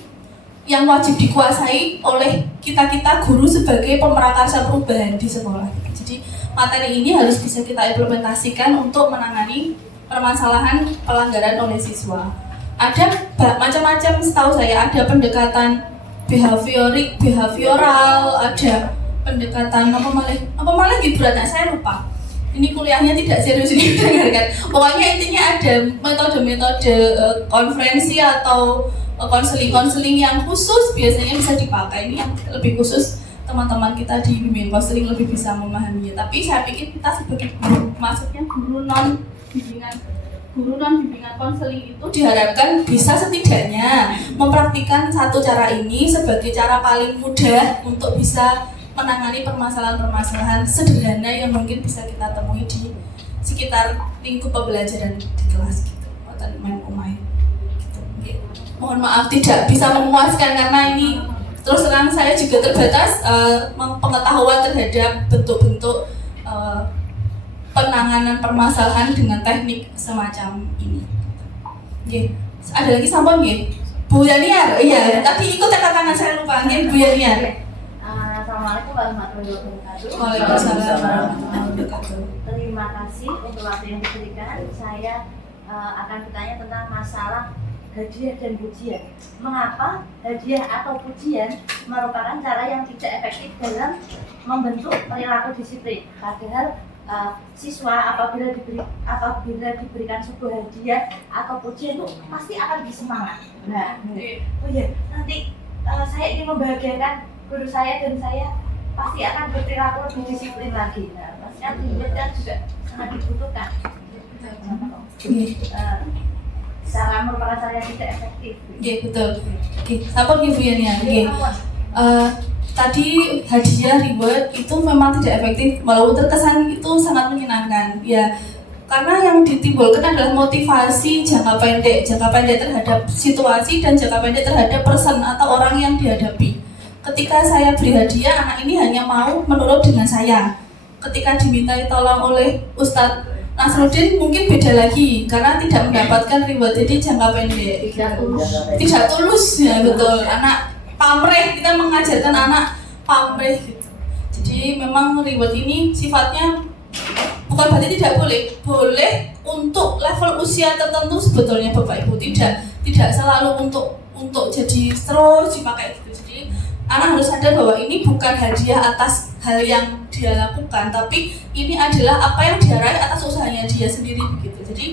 yang wajib dikuasai oleh kita-kita guru sebagai pemerakarsa perubahan di sekolah. Jadi materi ini harus bisa kita implementasikan untuk menangani permasalahan pelanggaran oleh siswa. Ada macam-macam, setahu saya ada pendekatan behavioral, ada pendekatan apa malah gitu, saya lupa. Ini kuliahnya tidak serius ini dengarkan. Pokoknya intinya ada metode-metode konferensi atau konseling yang khusus biasanya bisa dipakai. Ini yang lebih khusus teman-teman kita di bimbingan konseling lebih bisa memahaminya. Tapi saya pikir kita sebagai guru, maksudnya guru non bimbingan konseling itu diharapkan bisa setidaknya mempraktikkan satu cara ini sebagai cara paling mudah untuk bisa menangani permasalahan-permasalahan sederhana yang mungkin bisa kita temui di sekitar lingkup pembelajaran di kelas gitu. Mohon maaf tidak bisa memuaskan karena ini terus terang saya juga terbatas pengetahuan terhadap bentuk-bentuk penanganan permasalahan dengan teknik semacam ini. Oke, ada lagi sampun nggih? Bu Yaniar, iya, tadi ikut angkat tangan saya lupa nggih Bu Yaniar. Assalamualaikum warahmatullahi wabarakatuh. Waalaikumsalam warahmatullahi wabarakatuh. Terima kasih untuk waktu yang diberikan. Saya akan bertanya tentang masalah hadiah dan pujian. Mengapa hadiah atau pujian merupakan cara yang tidak efektif dalam membentuk perilaku disiplin? Padahal siswa apabila diberikan sebuah hadiah atau pujian itu pasti akan bersemangat. Nah, oh iya, nanti saya ingin membahagiakan guru saya dan saya pasti akan berperilaku lebih disiplin lagi. Nah, pastinya kan juga sangat dibutuhkan. Cara merupakan cara yang tidak efektif. Oke, betul. Oke, sampun nggih Bu Yani. Oke. Tadi hadiah reward itu memang tidak efektif walaupun terkesan itu sangat menyenangkan. Ya, karena yang ditimbulkan adalah motivasi jangka pendek terhadap situasi dan jangka pendek terhadap person atau orang yang dihadapi. Ketika saya beri hadiah, anak ini hanya mau menurut dengan saya. Ketika dimintai tolong oleh Ustadz Nasruddin mungkin beda lagi karena tidak mendapatkan reward, jadi jangka pendek. Tidak tulus ya, betul. Anak pamrih, kita mengajarkan anak pamrih gitu. Jadi memang reward ini sifatnya bukan berarti tidak boleh untuk level usia tertentu sebetulnya Bapak Ibu, tidak selalu untuk jadi terus dipakai gitu. Jadi anak harus sadar bahwa ini bukan hadiah atas hal yang dia lakukan, tapi ini adalah apa yang dia raih atas usahanya dia sendiri begitu. Jadi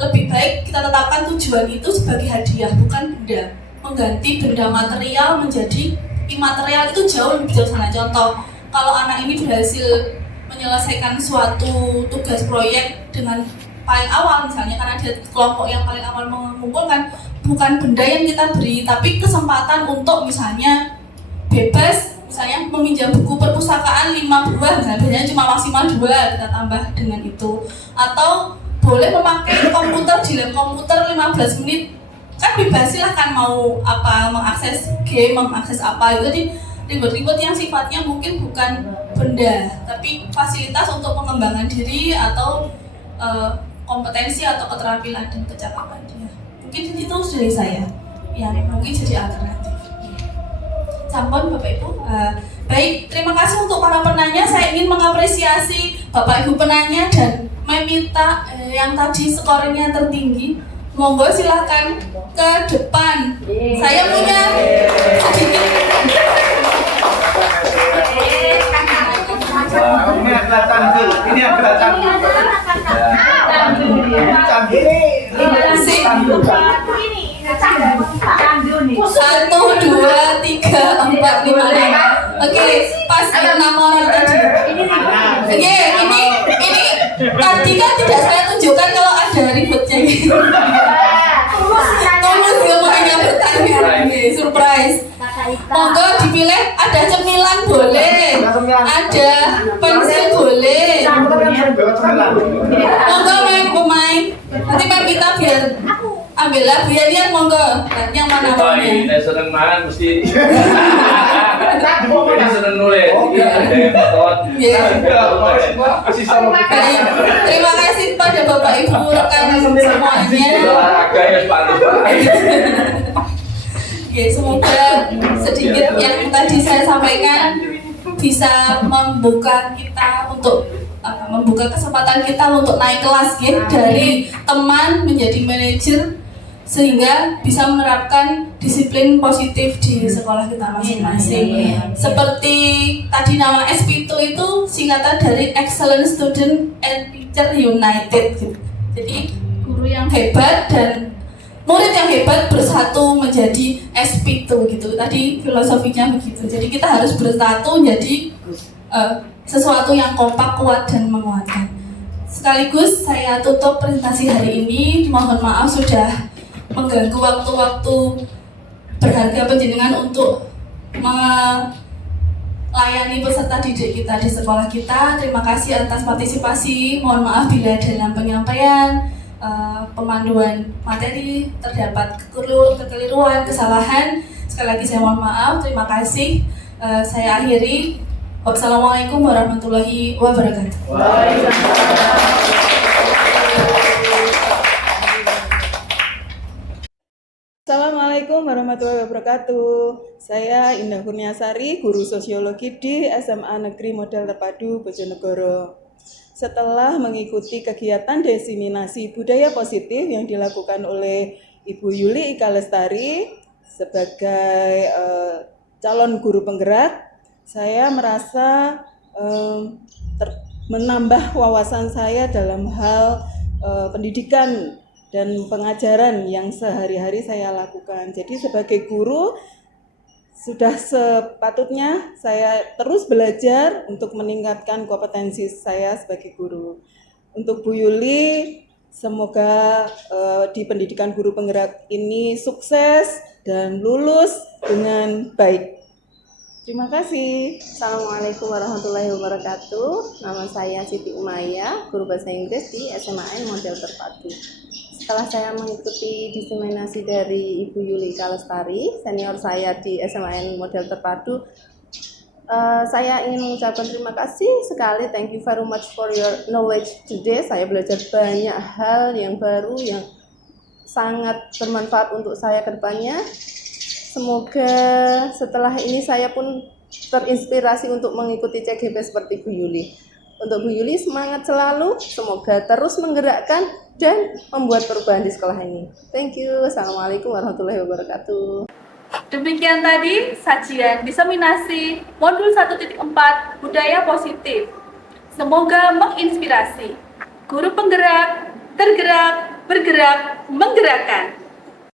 lebih baik kita tetapkan tujuan itu sebagai hadiah, bukan benda. Mengganti benda material menjadi imaterial itu jauh lebih bijaksana. Contoh, kalau anak ini berhasil menyelesaikan suatu tugas proyek dengan paling awal misalnya karena dia kelompok yang paling awal mengumpulkan, bukan benda yang kita beri, tapi kesempatan untuk misalnya bebas, misalnya meminjam buku perpustakaan 5 buah, misalnya cuma maksimal 2, kita tambah dengan itu. Atau boleh memakai komputer di lab komputer 15 menit, kan bebas silahkan mau apa, mengakses game, mengakses apa itu. Jadi ribet-ribet yang sifatnya mungkin bukan benda, tapi fasilitas untuk pengembangan diri atau kompetensi atau keterampilan dan kecakapan dia. Mungkin itu dari saya, yang mungkin jadi alternatif. Sampun Bapak Ibu. Baik, terima kasih untuk para penanya. Saya ingin mengapresiasi Bapak Ibu penanya dan meminta yang tadi skornya tertinggi, monggo silahkan ke depan. Saya punya sedikit. Ini adalah Satu, dua, tiga, empat, lima, enam. Oke, pas 6 orang tadi. Oke, ini tadi kan tidak saya tunjukkan kalau ada ribetnya gitu. Tulus semuanya bertanya. Oke, surprise. Monggo dipilih, ada cemilan boleh, ada pensil boleh. Monggo main pemain. Nanti Mbak Mita biar ambillah Bu Yanian, monggo. Yang mana maunya? Ini seneng makan mesti. Ini seneng nulis. Ada yang foto. Baik, terima kasih pada Bapak Ibu rekan semuanya. Ya, semoga sedikit yang tadi saya sampaikan bisa membuka kita untuk membuka kesempatan kita untuk naik kelas ya, dari teman menjadi manajer sehingga bisa menerapkan disiplin positif di sekolah kita masing-masing. Seperti tadi nama SPITU itu singkatan dari Excellent Student and Teacher United gitu. Jadi guru yang hebat dan murid yang hebat bersatu menjadi SP2 gitu. Tadi filosofinya begitu. Jadi kita harus bersatu menjadi sesuatu yang kompak, kuat dan menguatkan. Sekaligus saya tutup presentasi hari ini. Mohon maaf sudah mengganggu waktu-waktu berharga penjenengan untuk melayani peserta didik kita di sekolah kita. Terima kasih atas partisipasi. Mohon maaf bila dalam penyampaian, pemanduan materi terdapat kekeliruan, kesalahan. Sekali lagi saya mohon maaf. Terima kasih. Saya akhiri. Wassalamualaikum warahmatullahi wabarakatuh. Assalamualaikum warahmatullahi wabarakatuh. Saya Indah Kurniasari, guru sosiologi di SMA Negeri Model Terpadu Bojonegoro. Setelah mengikuti kegiatan diseminasi budaya positif yang dilakukan oleh Ibu Yuli Ika Lestari sebagai calon guru penggerak, saya merasa menambah wawasan saya dalam hal pendidikan dan pengajaran yang sehari-hari saya lakukan. Jadi sebagai guru sudah sepatutnya saya terus belajar untuk meningkatkan kompetensi saya sebagai guru. Untuk Bu Yuli, semoga di pendidikan guru penggerak ini sukses dan lulus dengan baik. Terima kasih. Assalamualaikum warahmatullahi wabarakatuh. Nama saya Siti Umaya, guru bahasa Inggris di SMAN Model Terpadu. Setelah saya mengikuti diseminasi dari Ibu Yuli Ika Lestari, senior saya di SMAN Model Terpadu, saya ingin mengucapkan terima kasih sekali. Thank you very much for your knowledge today. Saya belajar banyak hal yang baru yang sangat bermanfaat untuk saya ke depannya. Semoga setelah ini saya pun terinspirasi untuk mengikuti CGP seperti Bu Yuli. Untuk Bu Yuli, semangat selalu, semoga terus menggerakkan dan membuat perubahan di sekolah ini. Thank you. Assalamualaikum warahmatullahi wabarakatuh. Demikian tadi sajian diseminasi modul 1.4 budaya positif. Semoga menginspirasi. Guru penggerak, tergerak, bergerak, menggerakkan.